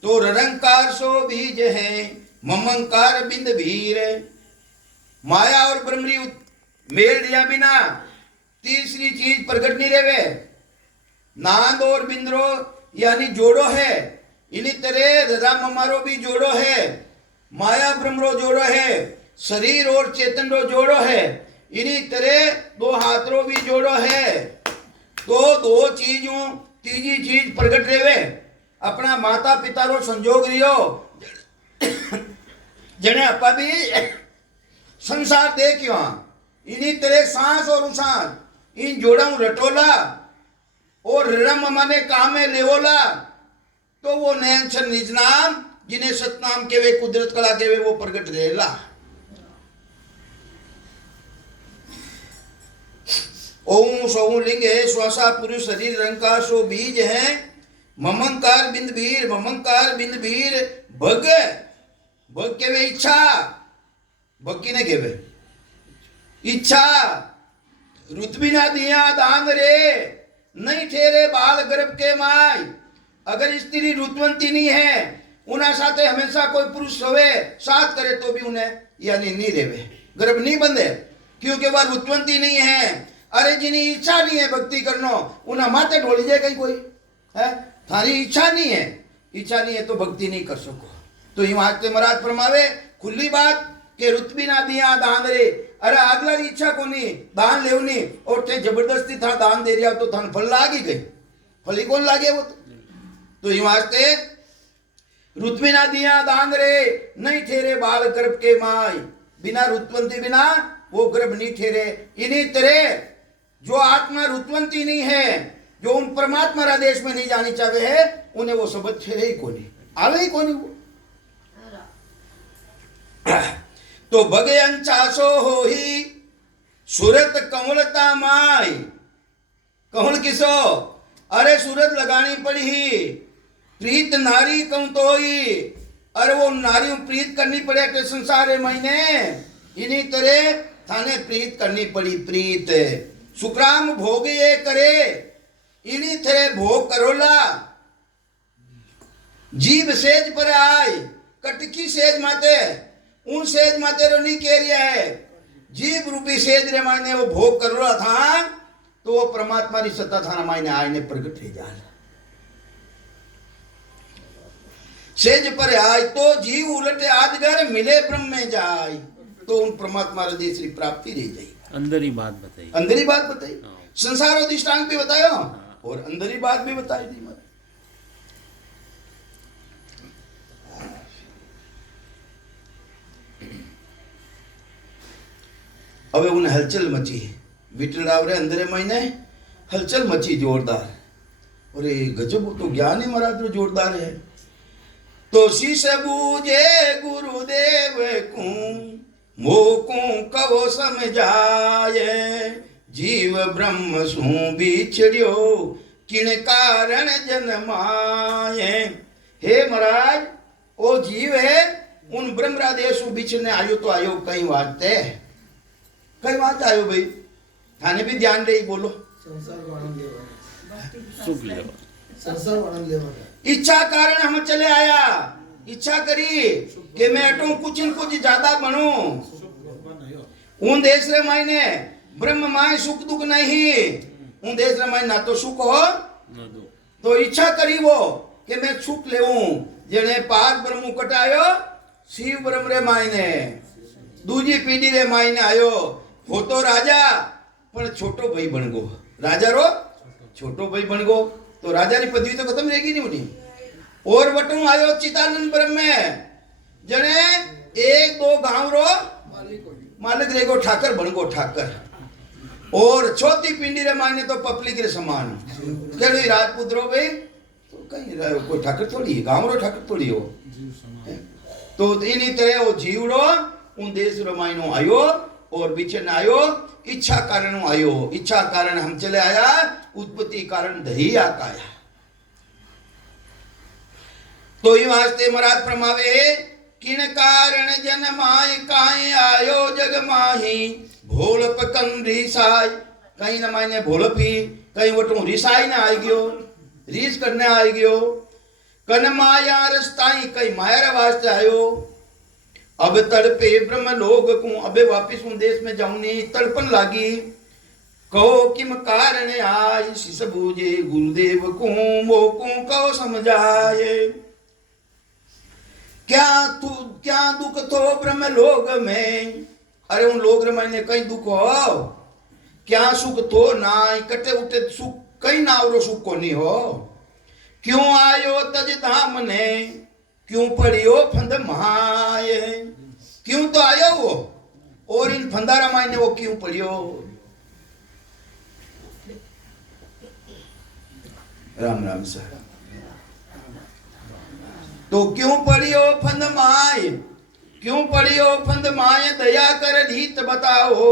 तो ररंकार सो बीज है, ममंकार बिंद भीर, माया और ब्रह्मरी मेल दिया बिना तीसरी चीज प्रकट नहीं रेवे, नांद और बिंद्रो यानी जोड़ो है, इन्हीं तरह रदा ममारो भी जोड़ो है, माया ब्रह्मरो जोड़ो है, शरीर और चेतन रो जोड़ो है, इन्हीं तरह 2 हाथरों भी जोड़ो है, तो 2 चीजों तीजी चीज प्रकट रेवे, अपना माता पिता रो संजोग रियो जने अपा भी संसार देखियो, इन्हीं तरह सांस और सांस इन जोड़ा रटोला और रम मने कामे लेवोला तो वो नयन छन निज नाम जिन्हें सतनाम के वे कुदरत कला के वे वो प्रगट रहेला। ओम सौ लिंग है श्वासा पुरुष शरीर रंका सो बीज है ममंकार बिंद भीर भग भग के वे इच्छा भग की ने के वे इच्छा रुतबिना दिया दान रे नहीं ठेरे बाल गर्भ के माय। अगर स्त्री रुतवंती नहीं है उन्हें साथे हमेशा कोई पुरुष होवे साथ करे तो भी उन्हें यानी नहीं रेवे गर्भ नहीं बंधे क्योंकि वह रुतवंती नहीं है। अरे जिन्हें इच्छा नहीं है भक्ति करनो उन्हें माथे ढोली जाए कहीं कोई है थारी इच्छा नहीं है तो भक्ति नहीं कर सको। तो हिमाच के महाराज फरमावे खुली बात के रुतबी ना दिया दान रे। अरे अगला इच्छा को नहीं दान लेवनी और ते जबरदस्ती था दान दे रिया तो थान फल लागी गई फली कौन लागे वो तो हिमाचते रुतबी ना दिया दान रे नहीं ठेरे बाल गर्भ के माय। बिना रुतवंती बिना वो गर्भ नहीं ठेरे। इन्हीं तरह जो आत्मा रुतवंती नहीं है जो उन परमात्मा रा देश में नहीं जानी चाहे है उन्हें वो शब्द ठेरे ही कोनी आवे ही कोनी वो। तो भगयन चासो हो ही सूरत कमलता माय कहुल किसो। अरे सूरत लगानी पड़ी ही प्रीत नारी कहूं तो ही अरे वो नारी प्रीत करनी पड़े के संसार महीने इन्हीं तरह थाने प्रीत करनी पड़ी प्रीत सुक्राम भोग ये करे इन्हीं तरह भोग करोला। जीव सेज पर आय कटकी सेज माते उन सेज माते रो नहीं कह रिया है जीव रूपी सेज रे मायने वो भोग कर रहा था तो वो परमात्मा री सत्ता थाना मायने आय ने प्रगट हो जाए। सेज पर आय तो जीव उलटे आदगर मिले ब्रह्म में जाए तो उन परमात्मा रे देश री प्राप्ति रह जाए। अंदर ही बात बताई अंदर ही बात बताई संसार और दृष्टांत भी बतायो और अंदर ही बात भी बताई दी। अब उन्हें हलचल मची विटल रावरे अंदर महीने हलचल मची जोरदार और ये गजब तो ज्ञान ही महाराज जोरदार है। तो शीश बूझे गुरुदेव को मोकू कवो समझाए जीव ब्रह्म सु बिछड़ियो किन कारण जन्माए। हे महाराज ओ जीव है उन ब्रह्मरा देश बिछड़ने आयो तो आयो कई वास्ते कई बात आयो भाई थाने भी ध्यान रही बोलो संसार को आनंद लेवा सुख लेवा संसार को आनंद लेवा इच्छा कारण हम चले आया इच्छा करी कि मैं अटू कुछ न कुछ ज्यादा बनूं उन देश रे मायने ब्रह्म माय सुख दुख नहीं उन देश रे मायने ना तो सुख हो तो इच्छा करी वो कि मैं सुख लेऊं जेने पार ब्रह्म कटायो शिव ब्रह्म रे मायने दूजी पीढ़ी रे मायने आयो हो तो राजा पर छोटो भाई बन गो राजा रो छोटो भाई बन गो तो राजा री पदवी तो खत्म रहेगी नहीं उन्हीं और वटू आयो चितानंद ब्रह्म में जने एक दो गांव रो मालिक रेगो ठाकर बन गो ठाकर और चौथी पिंडी रे माने तो पब्लिक रे समान केड़ी राजपूत रो भाई तो कहीं कोई ठाकर थोड़ी है गांव रो ठाकर थोड़ी हो तो इन्हीं तरह वो जीवड़ो उन देश रो मायनो आयो और बिचन आयो इच्छा कारण आयो इच्छा कारण हम चले आया उत्पत्ति कारण दही आकाया। तो ये वास्ते महाराज फरमावे किन कारण जन्माय काए आयो जग माही भोलप कम रिसाय कहीं न मायने भोलपी कहीं वटू रिसाई ना आई गयो रीस करने आई गयो कन माया रस्ताई कहीं माया वास्ते आयो। अब तड़पे ब्रह्म लोग को अबे वापिस उन देश में जाऊनी तड़पन लागी कहो किम कारण आय शिष बूझे गुरुदेव को मोको कहो समझाए। क्या दुख तो ब्रह्म लोग में अरे उन लोग रे मैंने कई दुख हो क्या सुख तो ना कटे उठे सुख कई नावरो सुख को नहीं हो। क्यों आयो तज धाम ने क्यों पड़ियो फंद महाए क्यों तो आयो वो और इन फंदा रामायण ने वो क्यों पढ़ियो? राम राम सर। तो क्यों पढ़ियो फंद माय, क्यों पढ़ियो फंद माय, दया कर रीत बताओ।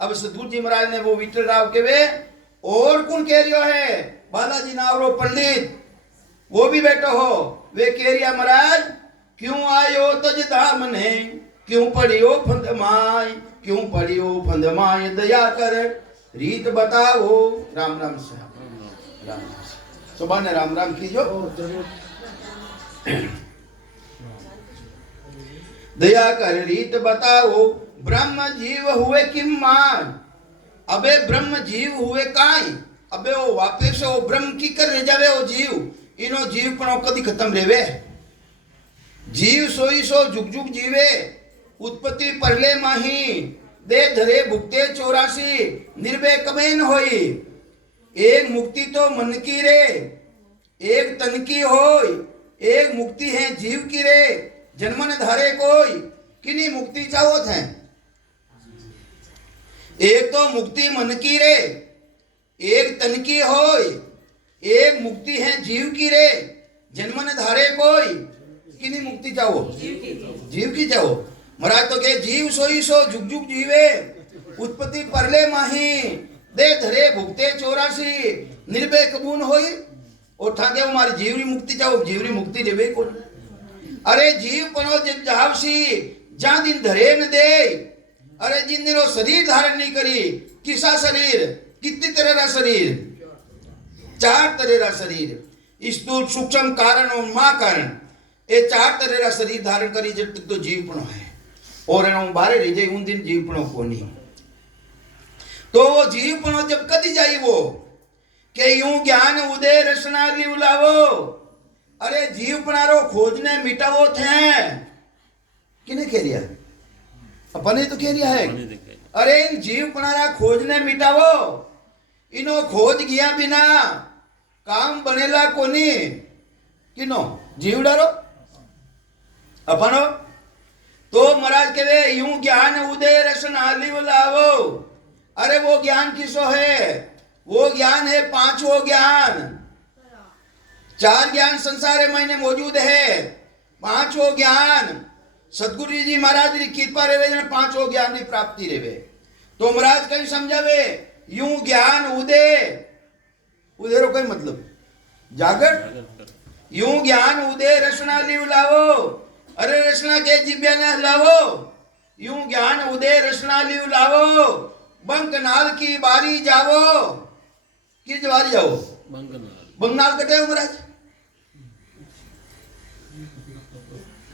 अब सतगुरु जी महाराज ने वो विठल राव के वे और कौन कह रियो है? बालाजी नावरो पंडित वो भी बैठो हो। वे कह रिया महाराज क्यों आयो तज धाम ने, क्यों पढ़ियो फंद माय, क्यों पढ़ियो फंद माय, दया कर रीत बताओ। राम राम साहब, राम राम सुबह ने राम राम कीजो। दया कर रीत बताओ, ब्रह्म जीव हुए किम मान। अबे ब्रह्म जीव हुए काई, अबे वो वापिस वो ब्रह्म की कर रह जावे वो जीव, इनो जीव पण कदी खत्म रेवे। जीव सोई सो जुग जुग जीवे, उत्पत्ति परले माही, दे धरे भुगते 84, निर्भय कबे न होई। एक मुक्ति तो मन की रे, एक तन की होई, एक मुक्ति है जीव की रे, जन्मन धारे कोई, किनी मुक्ति चाहोत है। एक तो मुक्ति मन की रे, एक तन की होई, एक मुक्ति है जीव की रे, जन्मन धारे कोई, किनी मुक्ति चाहो? जीव की चाहो। महाराज तो कहे जीव सोई सो जुग जुग जीवे, उत्पत्ति परले माही, दे धरे भुगते 84, निर्भय कबून होई। और ठाके हमारी जीवरी मुक्ति चाहो, जीवरी मुक्ति देवे कौन? अरे जीव पनो जब जावसी जा दिन धरे न दे। अरे जिन दिनों शरीर धारण नहीं करी, किसा शरीर, कितनी तरह का शरीर? 4 तरह का शरीर, स्थूल सूक्ष्म कारण और मां कारण, ये 4 तरह का शरीर धारण करी जब तक तो जीवपणो है। और एनो बारे रह जाए उन दिन जीवपणो को नहीं। तो वो जीवपणो जब कदी जाई वो के यूं ज्ञान उदय रसना लिवलावो। अरे जीवपणारो खोजने मिटावो थे, किने कह रिया? अपने तो कह रिया है। अरे इन जीवपणारा खोजने मिटावो, इनो खोज गया बिना काम बनेला कोनी। किनो जीव डारो अपनो। तो महाराज कहे यूं ज्ञान उदय रसन आलिव लावो। अरे वो ज्ञान किसो है? वो ज्ञान है 5वां ज्ञान। 4 ज्ञान संसार में मौजूद है, 5वां ज्ञान सतगुरु जी महाराज की कृपा रेवे, 5वां ज्ञान की प्राप्ति रेवे। तो महाराज कहीं समझावे यूं ज्ञान उदय, उदय रो कोई मतलब जागर। यूं ज्ञान उदय रसना लिव लावो। अरे रसना के जिब्या ने लावो, यूं ज्ञान उदय रसना लिव लावो। बंक नाल की बारी जावो, किस बारी जाओ? बंगनाल कटे हो महाराज,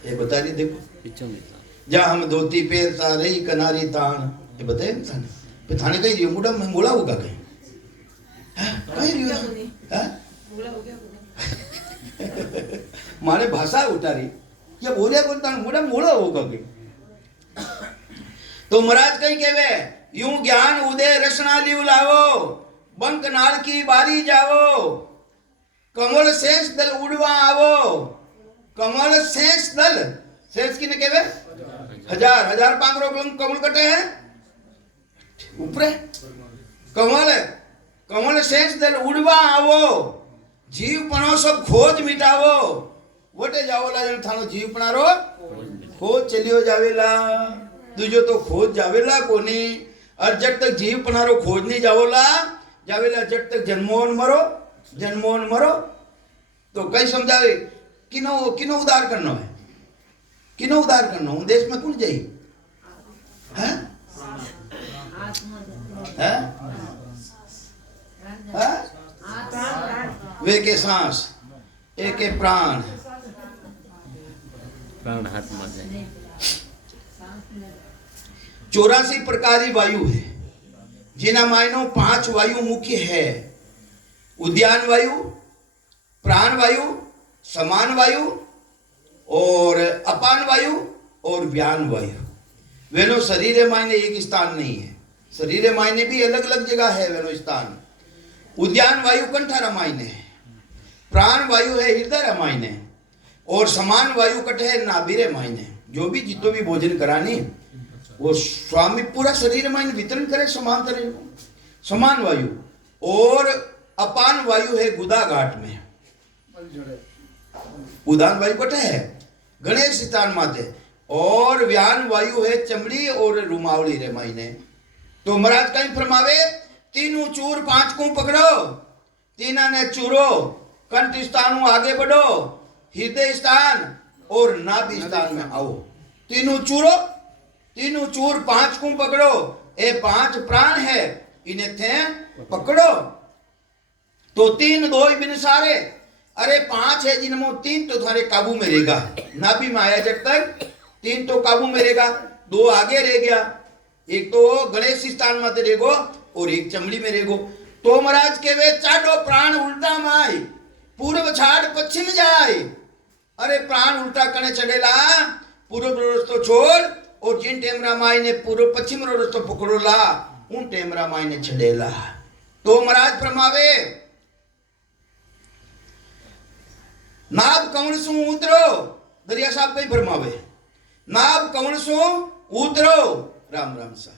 ये बता रही देखो। जा हम धोती पेरता रही कनारी तान, ये बताए थाने थाने कहीं रियो मुड़ा में मोड़ा होगा कहीं? कहीं रियो बोला हो गया माने भाषा उतारी या बोलिया कौन तान मुड़ा मोड़ा होगा कहीं? तो महाराज कहीं कहवे यूं ज्ञान उदय रसना लिव लावो, बंक नाल की बारी जावो। कमल शेष दल उड़वा आवो। कमल शेष दल, शेष किने कहवे? 1000 पांगरो कमल कटे है ऊपरे। कमल कमल शेष दल उड़वा आवो, जीवपणो सब खोज मिटावो। वटे जावोला जन थानो जीवपणारो खोज चलियो जावेला, दूजो तो खोज जावेला कोनी। और जब तक जीवपणारो खोज नहीं जावोला जावेला, जब तक जन्मोन मरो। तो कई समझावे किनो किनो उदार करनो है, किनो उदार करनो देश में कौन जाई है? वे के सांस, एक के प्राण हाथ में जाए। 84 प्रकार वायु है, जिना मायनो 5 वायु मुख्य है। उद्यान वायु, प्राण वायु, समान वायु और अपान वायु और व्यान वायु। वेनो शरीर मायने एक स्थान नहीं है, शरीर मायने भी अलग अलग जगह है वेनो स्थान। उद्यान वायु कंठा मायने है, प्राण वायु है हृदय मायने, और समान वायु कट है नाभिरे मायने। जो भी जितो भी भोजन करानी वो स्वामी पूरा शरीर में वितरण करे समान तरह को, समान वायु। और अपान वायु है गुदा घाट में, उदान वायु कटे है गणेश स्थान माते, और व्यान वायु है चमड़ी और रुमावली रे मायने। तो महाराज कहीं फरमावे तीनों चूर पांच को पकड़ो, तीना ने चूरो, कंठ स्थान आगे बढ़ो, हृदय स्थान और नाभि स्थान में आओ। तीनों चूरो, तीनों चूर पांच को पकड़ो, ये पांच प्राण है, इन्हें थे पकड़ो। तो तीन दो ही बिन सारे, अरे पांच है जिनमें तीन तो थारे काबू में रहेगा, नाभि में आया जब तक तीन तो काबू में रहेगा, दो आगे रह गया, एक तो गणेश स्थान में रहेगो और एक चमड़ी में रहेगो। तो महाराज के वे चाडो प्राण उल्टा माय, पूर्व छाड़ पश्चिम जाए। अरे प्राण उल्टा कने चढ़ेला, पूर्व रस्तो छोड़, और जिन टेमरा माई ने पूर्व पश्चिम रस्तो पकड़ोला, उन टेमरा माई ने चढ़ेला। तो महाराज फरमावे नाभ कौन सु उतरो, दरिया साहब कहीं फरमावे नाभ कौन सु उतरो, राम राम सा।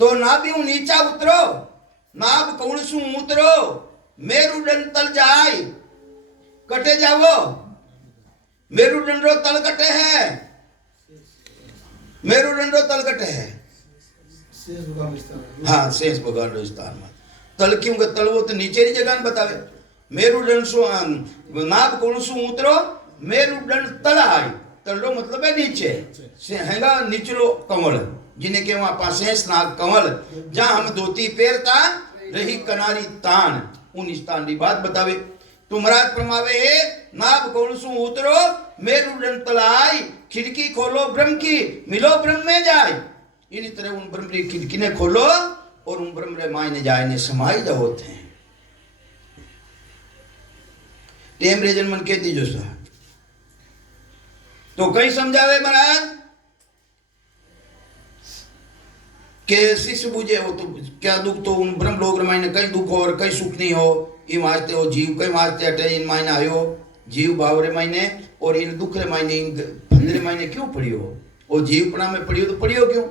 तो नाभि नीचा उतरो, नाभ कौन सु उतरो, मेरुदंड तल जाए, कटे जाओ, मेरुदंडो तल कटे है, मेरुदंडो तल कटे है, हाँ शेष भगवान स्थान में तल क्यों का तल वो तो नीचे की जगह बतावे। मेरुदंड सु नाभ कौन सु उतरो, मेरुदंड तल आए, तलो मतलब है नीचे से हैगा नीचलो कमल, जिन्हें के वहां पास नाग कमल, जहां हम धोती पैरता रही कनारी तान, उन स्थान की बात बतावे। तो महाराज फरमावे नाभ कौन सु उतरो, मेरुदंड तल आए, खिड़की खोलो ब्रह्म की, मिलो ब्रह्म में जाए। इन्हीं तरह उन ब्रह्म की खिड़की ने खोलो और उन ब्रह्म रे मायने जाए ने समाई जाओ थे। टेम रेजन मन के दीजो सा। तो कहीं समझावे महाराज के शिष्य बुझे हो तो क्या दुख, तो उन ब्रह्म लोक मायने कहीं दुख हो और कहीं सुख नहीं हो, इन वास्ते हो जीव कहीं वास्ते हटे, इन मायने आयो जीव भाव रे मायने, और इन दुख रे मायने इन फंद रे मायने क्यों पड़ियो, और जीवपना में पड़ियो तो पड़ियो क्यों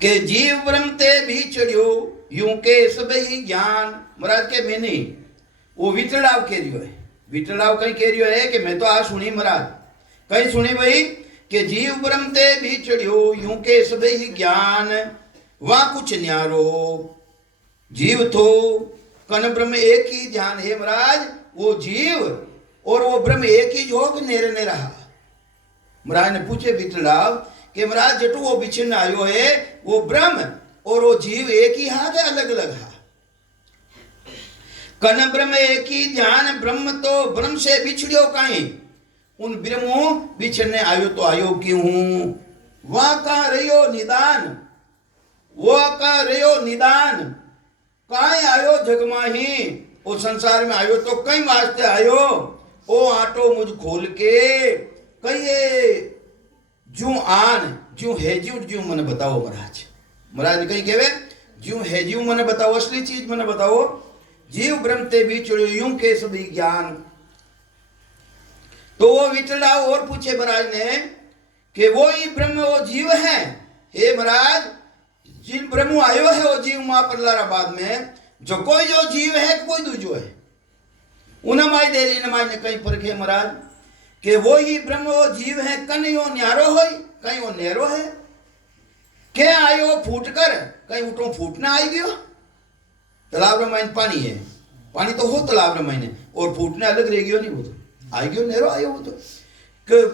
के जीव ब्रह्म ते भी चढ़ियो यूं के सब ही ज्ञान। महाराज के मैंने वो वितरडाव कह रियो है, वितरडाव कहीं कह रियो है कि मैं तो आज सुनी महाराज, कहीं सुनी भाई कि जीव ब्रह्म ते भी चढ़ियो यूं के सब ही ज्ञान, वहां कुछ न्यारो जीव थो कन ब्रह्म एक ही ध्यान है। महाराज वो जीव और वो ब्रह्म एक ही जोग नेरने रहा। महाराज ने पूछे वितरडाव कि महाराज जटू वो बिछिन्न आयो है, वो ब्रह्म और वो जीव एक ही हाथ है अलग अलग हाथ? कन ब्रह्म एक ही ध्यान, ब्रह्म तो ब्रह्म से बिछड़ियो कहीं, उन ब्रह्मो बिछड़ने आयो तो आयो क्यों, वहां का रहियो निदान, वो का रहियो निदान, काहे आयो जगमाही, वो संसार में आयो तो कई वास्ते आयो, ओ आटो मुझ खोल के कहिए जू आन जू है जू मने बताओ। महाराज महाराज कहीं कहवे जू है जू मने बताओ, असली चीज मने बताओ। जीव ब्रह्म ते भी चढ़ो यूं के सभी ज्ञान। तो वो विचला और पूछे महाराज ने कि वो ही ब्रह्म वो जीव है। हे महाराज जिन ब्रह्म आयो है वो जीव मां प्रहलादाबाद में, जो कोई जो जीव है कोई दूजो है, उन्हें माई देली ने माई ने कहीं फर्क है महाराज कि वो ही ब्रह्म वो जीव है, कहीं वो न्यारो हो कहीं वो नेरो है, क्या आयो फूट कर कहीं उठो फूटना आई गयो। तालाब रामायण पानी है, पानी तो हो तालाब रामायण, और फूटने अलग रह गयो नहीं, वो तो आई गयो नेरो आयो, वो तो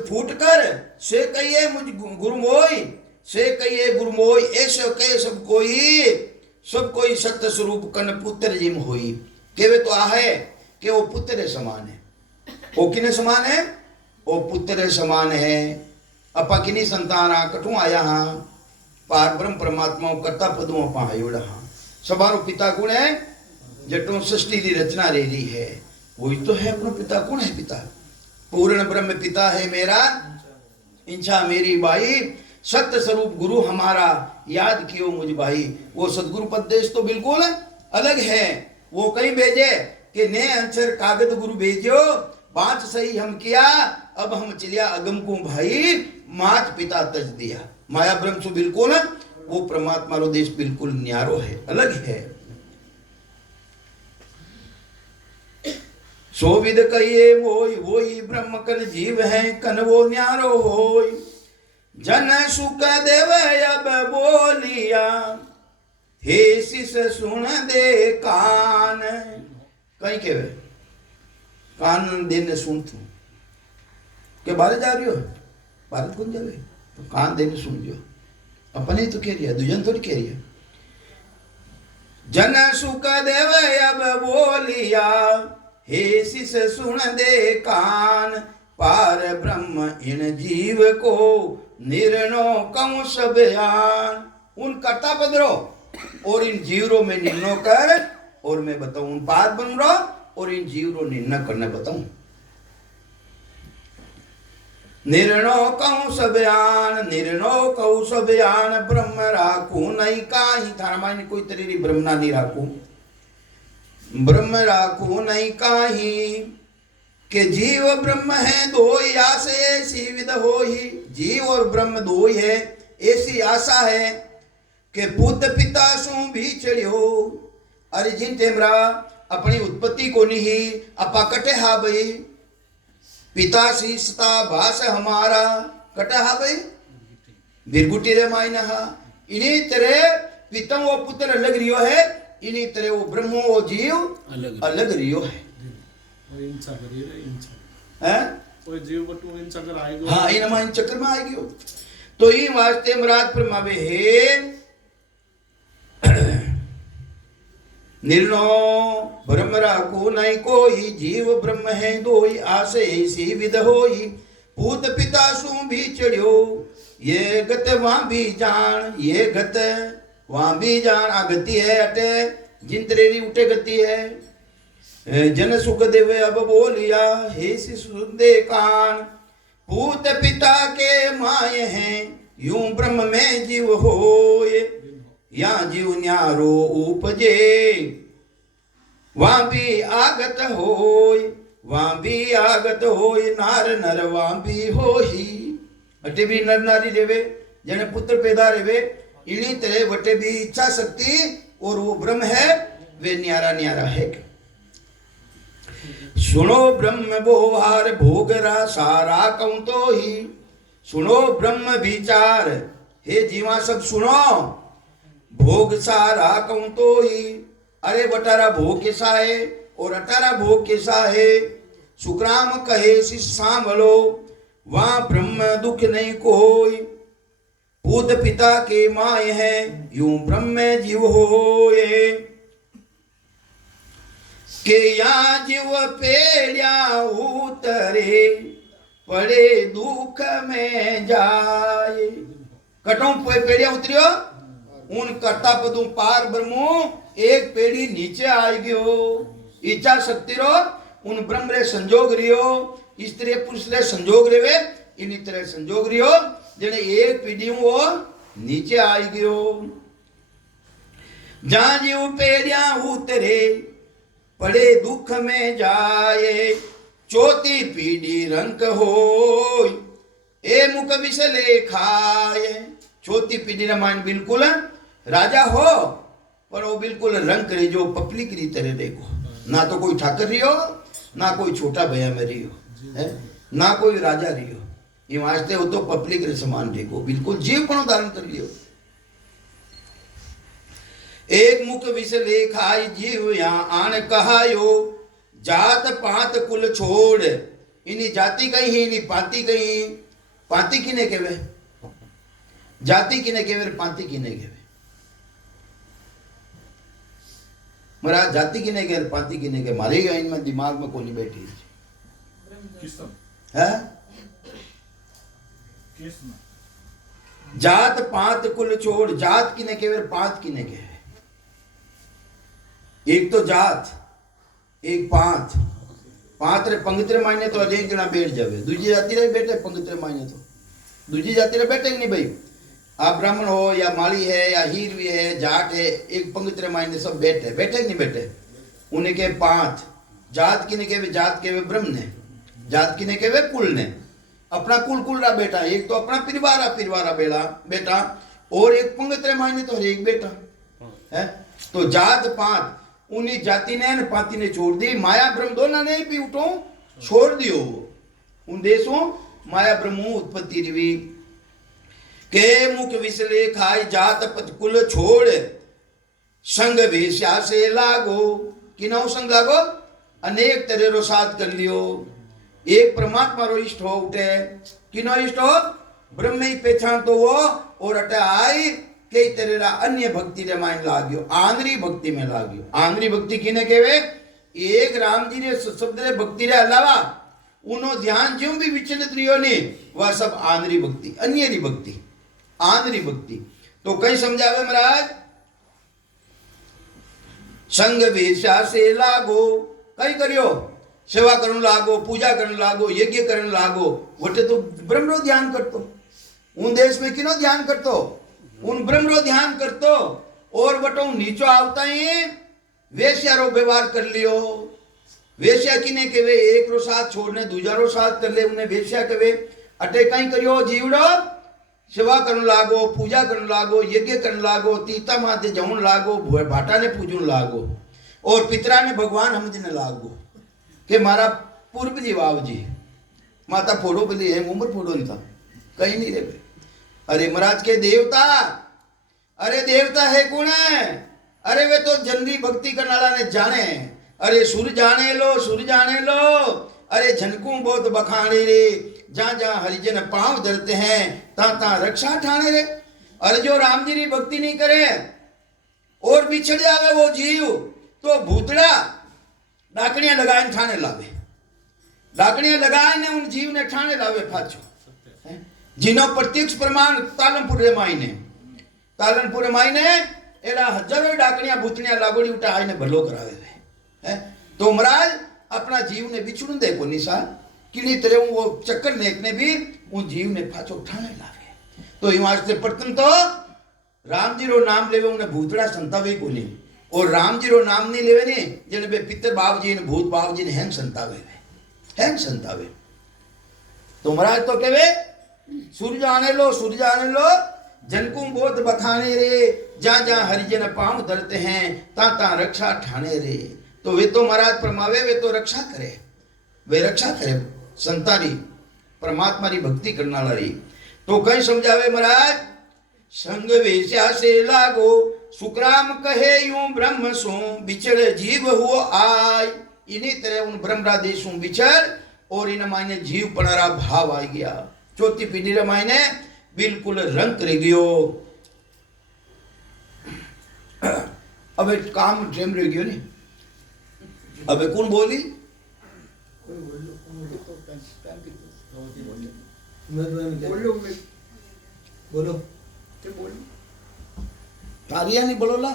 फूट कर से कहिए मुझ गुरु मोई, से कहिए गुरु मोई, ऐसे कहे सब कोई सत्य स्वरूप कन पुत्र जिम होई। केवे तो आ है कि वो पुत्र समान है। वो किने समान है? वो पुत्र समान है। अपा किनी संतान कठू आया हाँ, पार ब्रह्म परमात्मा करता पदों अपा आयोड़ा हाँ। सबारो पिता कौन है? जटों सृष्टि की रचना रे रही है, वही तो है अपना पिता। कौन है पिता? पूर्ण ब्रह्म पिता है मेरा, इंचा मेरी बाई, सत्य स्वरूप गुरु हमारा, याद कियो मुझ भाई। वो सदगुरु पदेश तो बिल्कुल अलग है। वो कहीं भेजे कि ने अंसर कागज गुरु भेजो, पांच सही हम किया, अब हम चलिया अगम को भाई मात पिता तज दिया। माया ब्रह्म सु बिल्कुल वो परमात्मा रो देश बिल्कुल न्यारो है, अलग है। सो विद कहिए वोई ब्रह्म कन जीव है, कन वो न्यारो होय। जन सुख देव अब बोलिया, हे शिष सुन दे कान। कहीं केवे कान देने सुन तू के बाहर जा रही हो, भारत कौन जावे तो कान देने सुन जो। अपने तो कह रही है, दुजन थोड़ी कह रही है। जन सुख देव अब बोलिया, हे शिष सुन दे कान। पार ब्रह्म इन जीव को निर्णो कहूं सब यान। उन कर्ता पदरो और इन जीवरों में निर्णय कर, और मैं बताऊं उन पार बन रो और इन जीवरों निर्णय करने बताऊं। निर्णो कहूं सब यान, निर्णो कहूं सब यान। ब्रह्म राखू नहीं काही, थारा मायने कोई तेरी ब्रह्मना नहीं राखू। ब्रह्म राखू नहीं काही, के जीव ब्रह्म है दो ही आसे ऐसी विद हो ही। जीव और ब्रह्म दो ही है, ऐसी आशा है कि पुत पिता सु भी चढ़ियो। अरे जिन टेमरा अपनी उत्पत्ति को नहीं अपा कटे हा भाई, पिता सीसता भाष हमारा कटे हा भाई बिरगुटी रे मायना हा। इन्हीं तरह पिता वो पुत्र अलग रियो है, इन्हीं तरह वो ब्रह्म वो जीव अलग रियो है। जीव बटू इन चक्कर आएगा। हाँ इन इन चक्कर में आएगी। तो ये वास्ते मराज फरमावे है, निर्णो ब्रह्म राखो नहीं कोई। जीव ब्रह्म है दो ही आसे ऐसी विध होई। पूत पिता सु भी चढ़ियो, ये गत वहां भी जान। ये गत वहां भी जान, आ गति है अटे जिन तेरी उठे गति है। जन सुख देवे अब बोलिया, हे शिशु दे कान। पूत पिता के माय हैं, यूं ब्रह्म में जीव होए। या जीव न्यारो उपजे, वहां भी आगत होय। वहां भी आगत होय, नार नर वहां भी होही। अटे भी नर नारी रेवे, जने पुत्र पैदा रेवे। इन्हीं तरह वटे भी इच्छा शक्ति और वो ब्रह्म है, वे न्यारा न्यारा है। सुनो ब्रह्म बोहार भोगरा सारा कहूं तो ही। सुनो ब्रह्म विचार, हे जीवा सब सुनो। भोग सारा कहूं तो ही। अरे बटारा भोग कैसा है और अटारा भोग कैसा है। सुखराम कहे शिष सांभलो, वहां ब्रह्म दुख नहीं कोई। पूत पिता के माय है, यूं ब्रह्म जीव होए। के या जीव पेड़िया उतरे, पड़े दुख में जाए। कटों पेड़िया उतरियो, उन कर्ता पदों पार ब्रह्मो एक पेड़ी नीचे आई गयो। इच्छा शक्ति रो उन ब्रह्म रे संजोग रियो, स्त्री पुरुष रे संजोग रेवे, इन तरह संजोग रियो जने एक पीढ़ी वो नीचे आई गयो। जहां जीव पेड़िया उतरे, पड़े दुख में जाए। चौथी पीढ़ी रंक हो, ए मुख विसले खाए। चौथी पीढ़ी रा मान बिल्कुल राजा हो, पर वो बिल्कुल रंग करे जो पपली की तरह देखो। ना तो कोई ठाकर रियो, ना कोई छोटा भैया में रियो है, ना कोई राजा रियो। ये वास्ते वो तो पपली के समान देखो, बिल्कुल जीव पण धारण कर लियो। एक मुख विसले खाई जीव यहाँ आन कहायो। जात पात कुल छोड़, इन्हीं जाति कहीं ही इन्हीं पाति कहीं। पाति किने केवे, जाति किने केवे, पाति किने केवे। महाराज जाति किने के पाति किने के, मारे गए इनमें दिमाग में कोनी बैठी है। जात पात कुल छोड़, जात किने केवे, पात किने के। एक तो जात, एक पांत। पांत रे पंगत रे मायने तो एक जना बैठ जावे, दूसरी जाति रे बैठे पंगत रे मायने तो दूसरी जाति रे बैठे नहीं भाई। आप ब्राह्मण हो या माली है या हीरवी है, जाट है, एक पंगत रे मायने सब बैठे, बैठे नहीं बैठे। उन्हें के पांत। जात किने के जात के ब्रह्म ने, जात किने कहवे कुल ने अपना कुल रा बेटा एक तो अपना पिरवारा बेटा और एक पंगत रे मायने तो हर एक बेटा है। तो जात पात उन्हीं जाति ने न पाति ने छोड़ दी, माया ब्रह्म दोनों ने भी उठो छोड़ दियो। उन देशों माया ब्रह्म उत्पत्ति रवी के मुख विसले खाई जात पत कुल छोड़ संग वेश्या से लागो किनो संग लागो अनेक तरह रो साथ कर लियो। एक परमात्मा रो इष्ट हो उठे किनो इष्ट हो ब्रह्म ही पहचान तो वो और अटे आई कई तरह अन्य भक्ति रे माइन लाग्यो आंध्री भक्ति में लाग्यो। आंध्री भक्ति किने केवे एक राम जी रे शब्द रे भक्ति रे अलावा उनो ध्यान ज्यों भी विचलित रियो ने वह सब आंध्री भक्ति अन्य री भक्ति आंध्री भक्ति। तो कई समझावे महाराज संग वेशा से लागो कई करियो सेवा करने लागो पूजा करने लागो यज्ञ करने लागो वटे तो ब्रह्म रो ध्यान करतो। उन देश में किनो ध्यान करतो उन ब्रह्म रो ध्यान करतो और वटो नीचो आवता ही वेश्या रो व्यवहार कर लियो। वेश्या किने केवे एक रो साथ छोड़ने दूजा रो साथ कर ले उन्हें वेश्या केवे। अटे कई करियो जीवड़ो सेवा करने लागो पूजा करने लागो यज्ञ करने लागो तीता माते जमन लागो भाटा ने पूजन लागो और पितरा ने भगवान समझने लागो कि मारा पूर्व जी वाव जी माता फोड़ो बोली है उम्र फोड़ो नहीं था कहीं नहीं रे। अरे महाराज के देवता अरे देवता है कौन है अरे वे तो जनरी भक्ति करने वाला ने जाने। अरे सुर जाने लो अरे झनकू बहुत बखाने रे जहाँ जहाँ हरिजन पांव धरते हैं ता रक्षा ठाने रे। अरे जो राम जी की भक्ति नहीं करे और बिछड़ जावे वो जीव तो भूतड़ा डाकड़ियां लगाए ठाने लावे डाकड़ियां लगाए ने उन जीव ने ठाने लावे फाचो। जिनो प्रत्यक्ष प्रमाण तालनपुर मायने एड़ा हजारों डाकड़ियां भूतड़ियां लागोड़ी उठा आईने भलो करावे है। तो महाराज अपना जीव ने बिछुड़ देखो निशा किनी तरह वो चक्कर देखने भी उन जीव ने फाचो उठाने लावे। तो हिमाच से प्रथम तो राम जी रो नाम लेवे उन्हें भूतड़ा संतावे को नहीं और राम जी रो नाम नहीं लेवे ने जने बे पितर बाप जी ने भूत बाप जी ने हैंग संतावे। तो महाराज तो कहवे सूर्य आने लो जनकू बहुत बखाने रे जहाँ जहाँ हरिजन पांव धरते हैं ता रक्षा ठाने रे। तो वे तो महाराज परमावे वे तो रक्षा करे संतारी परमात्मा री भक्ति करने वाली। तो कहीं समझावे महाराज संग वेश्या से लागो सुकराम कहे यूं ब्रह्म सो बिछड़ जीव हुओ आय। इन्हीं तरह उन ब्रह्मरादेशों बिछड़ और इन मायने जीव पणारा भाव आ गया। चौथी पीढ़ी रे मायने बिल्कुल रंग रह गयो। अब काम टेम रह गयो नहीं अब कौन बोली बोलो तारिया नहीं बोलोला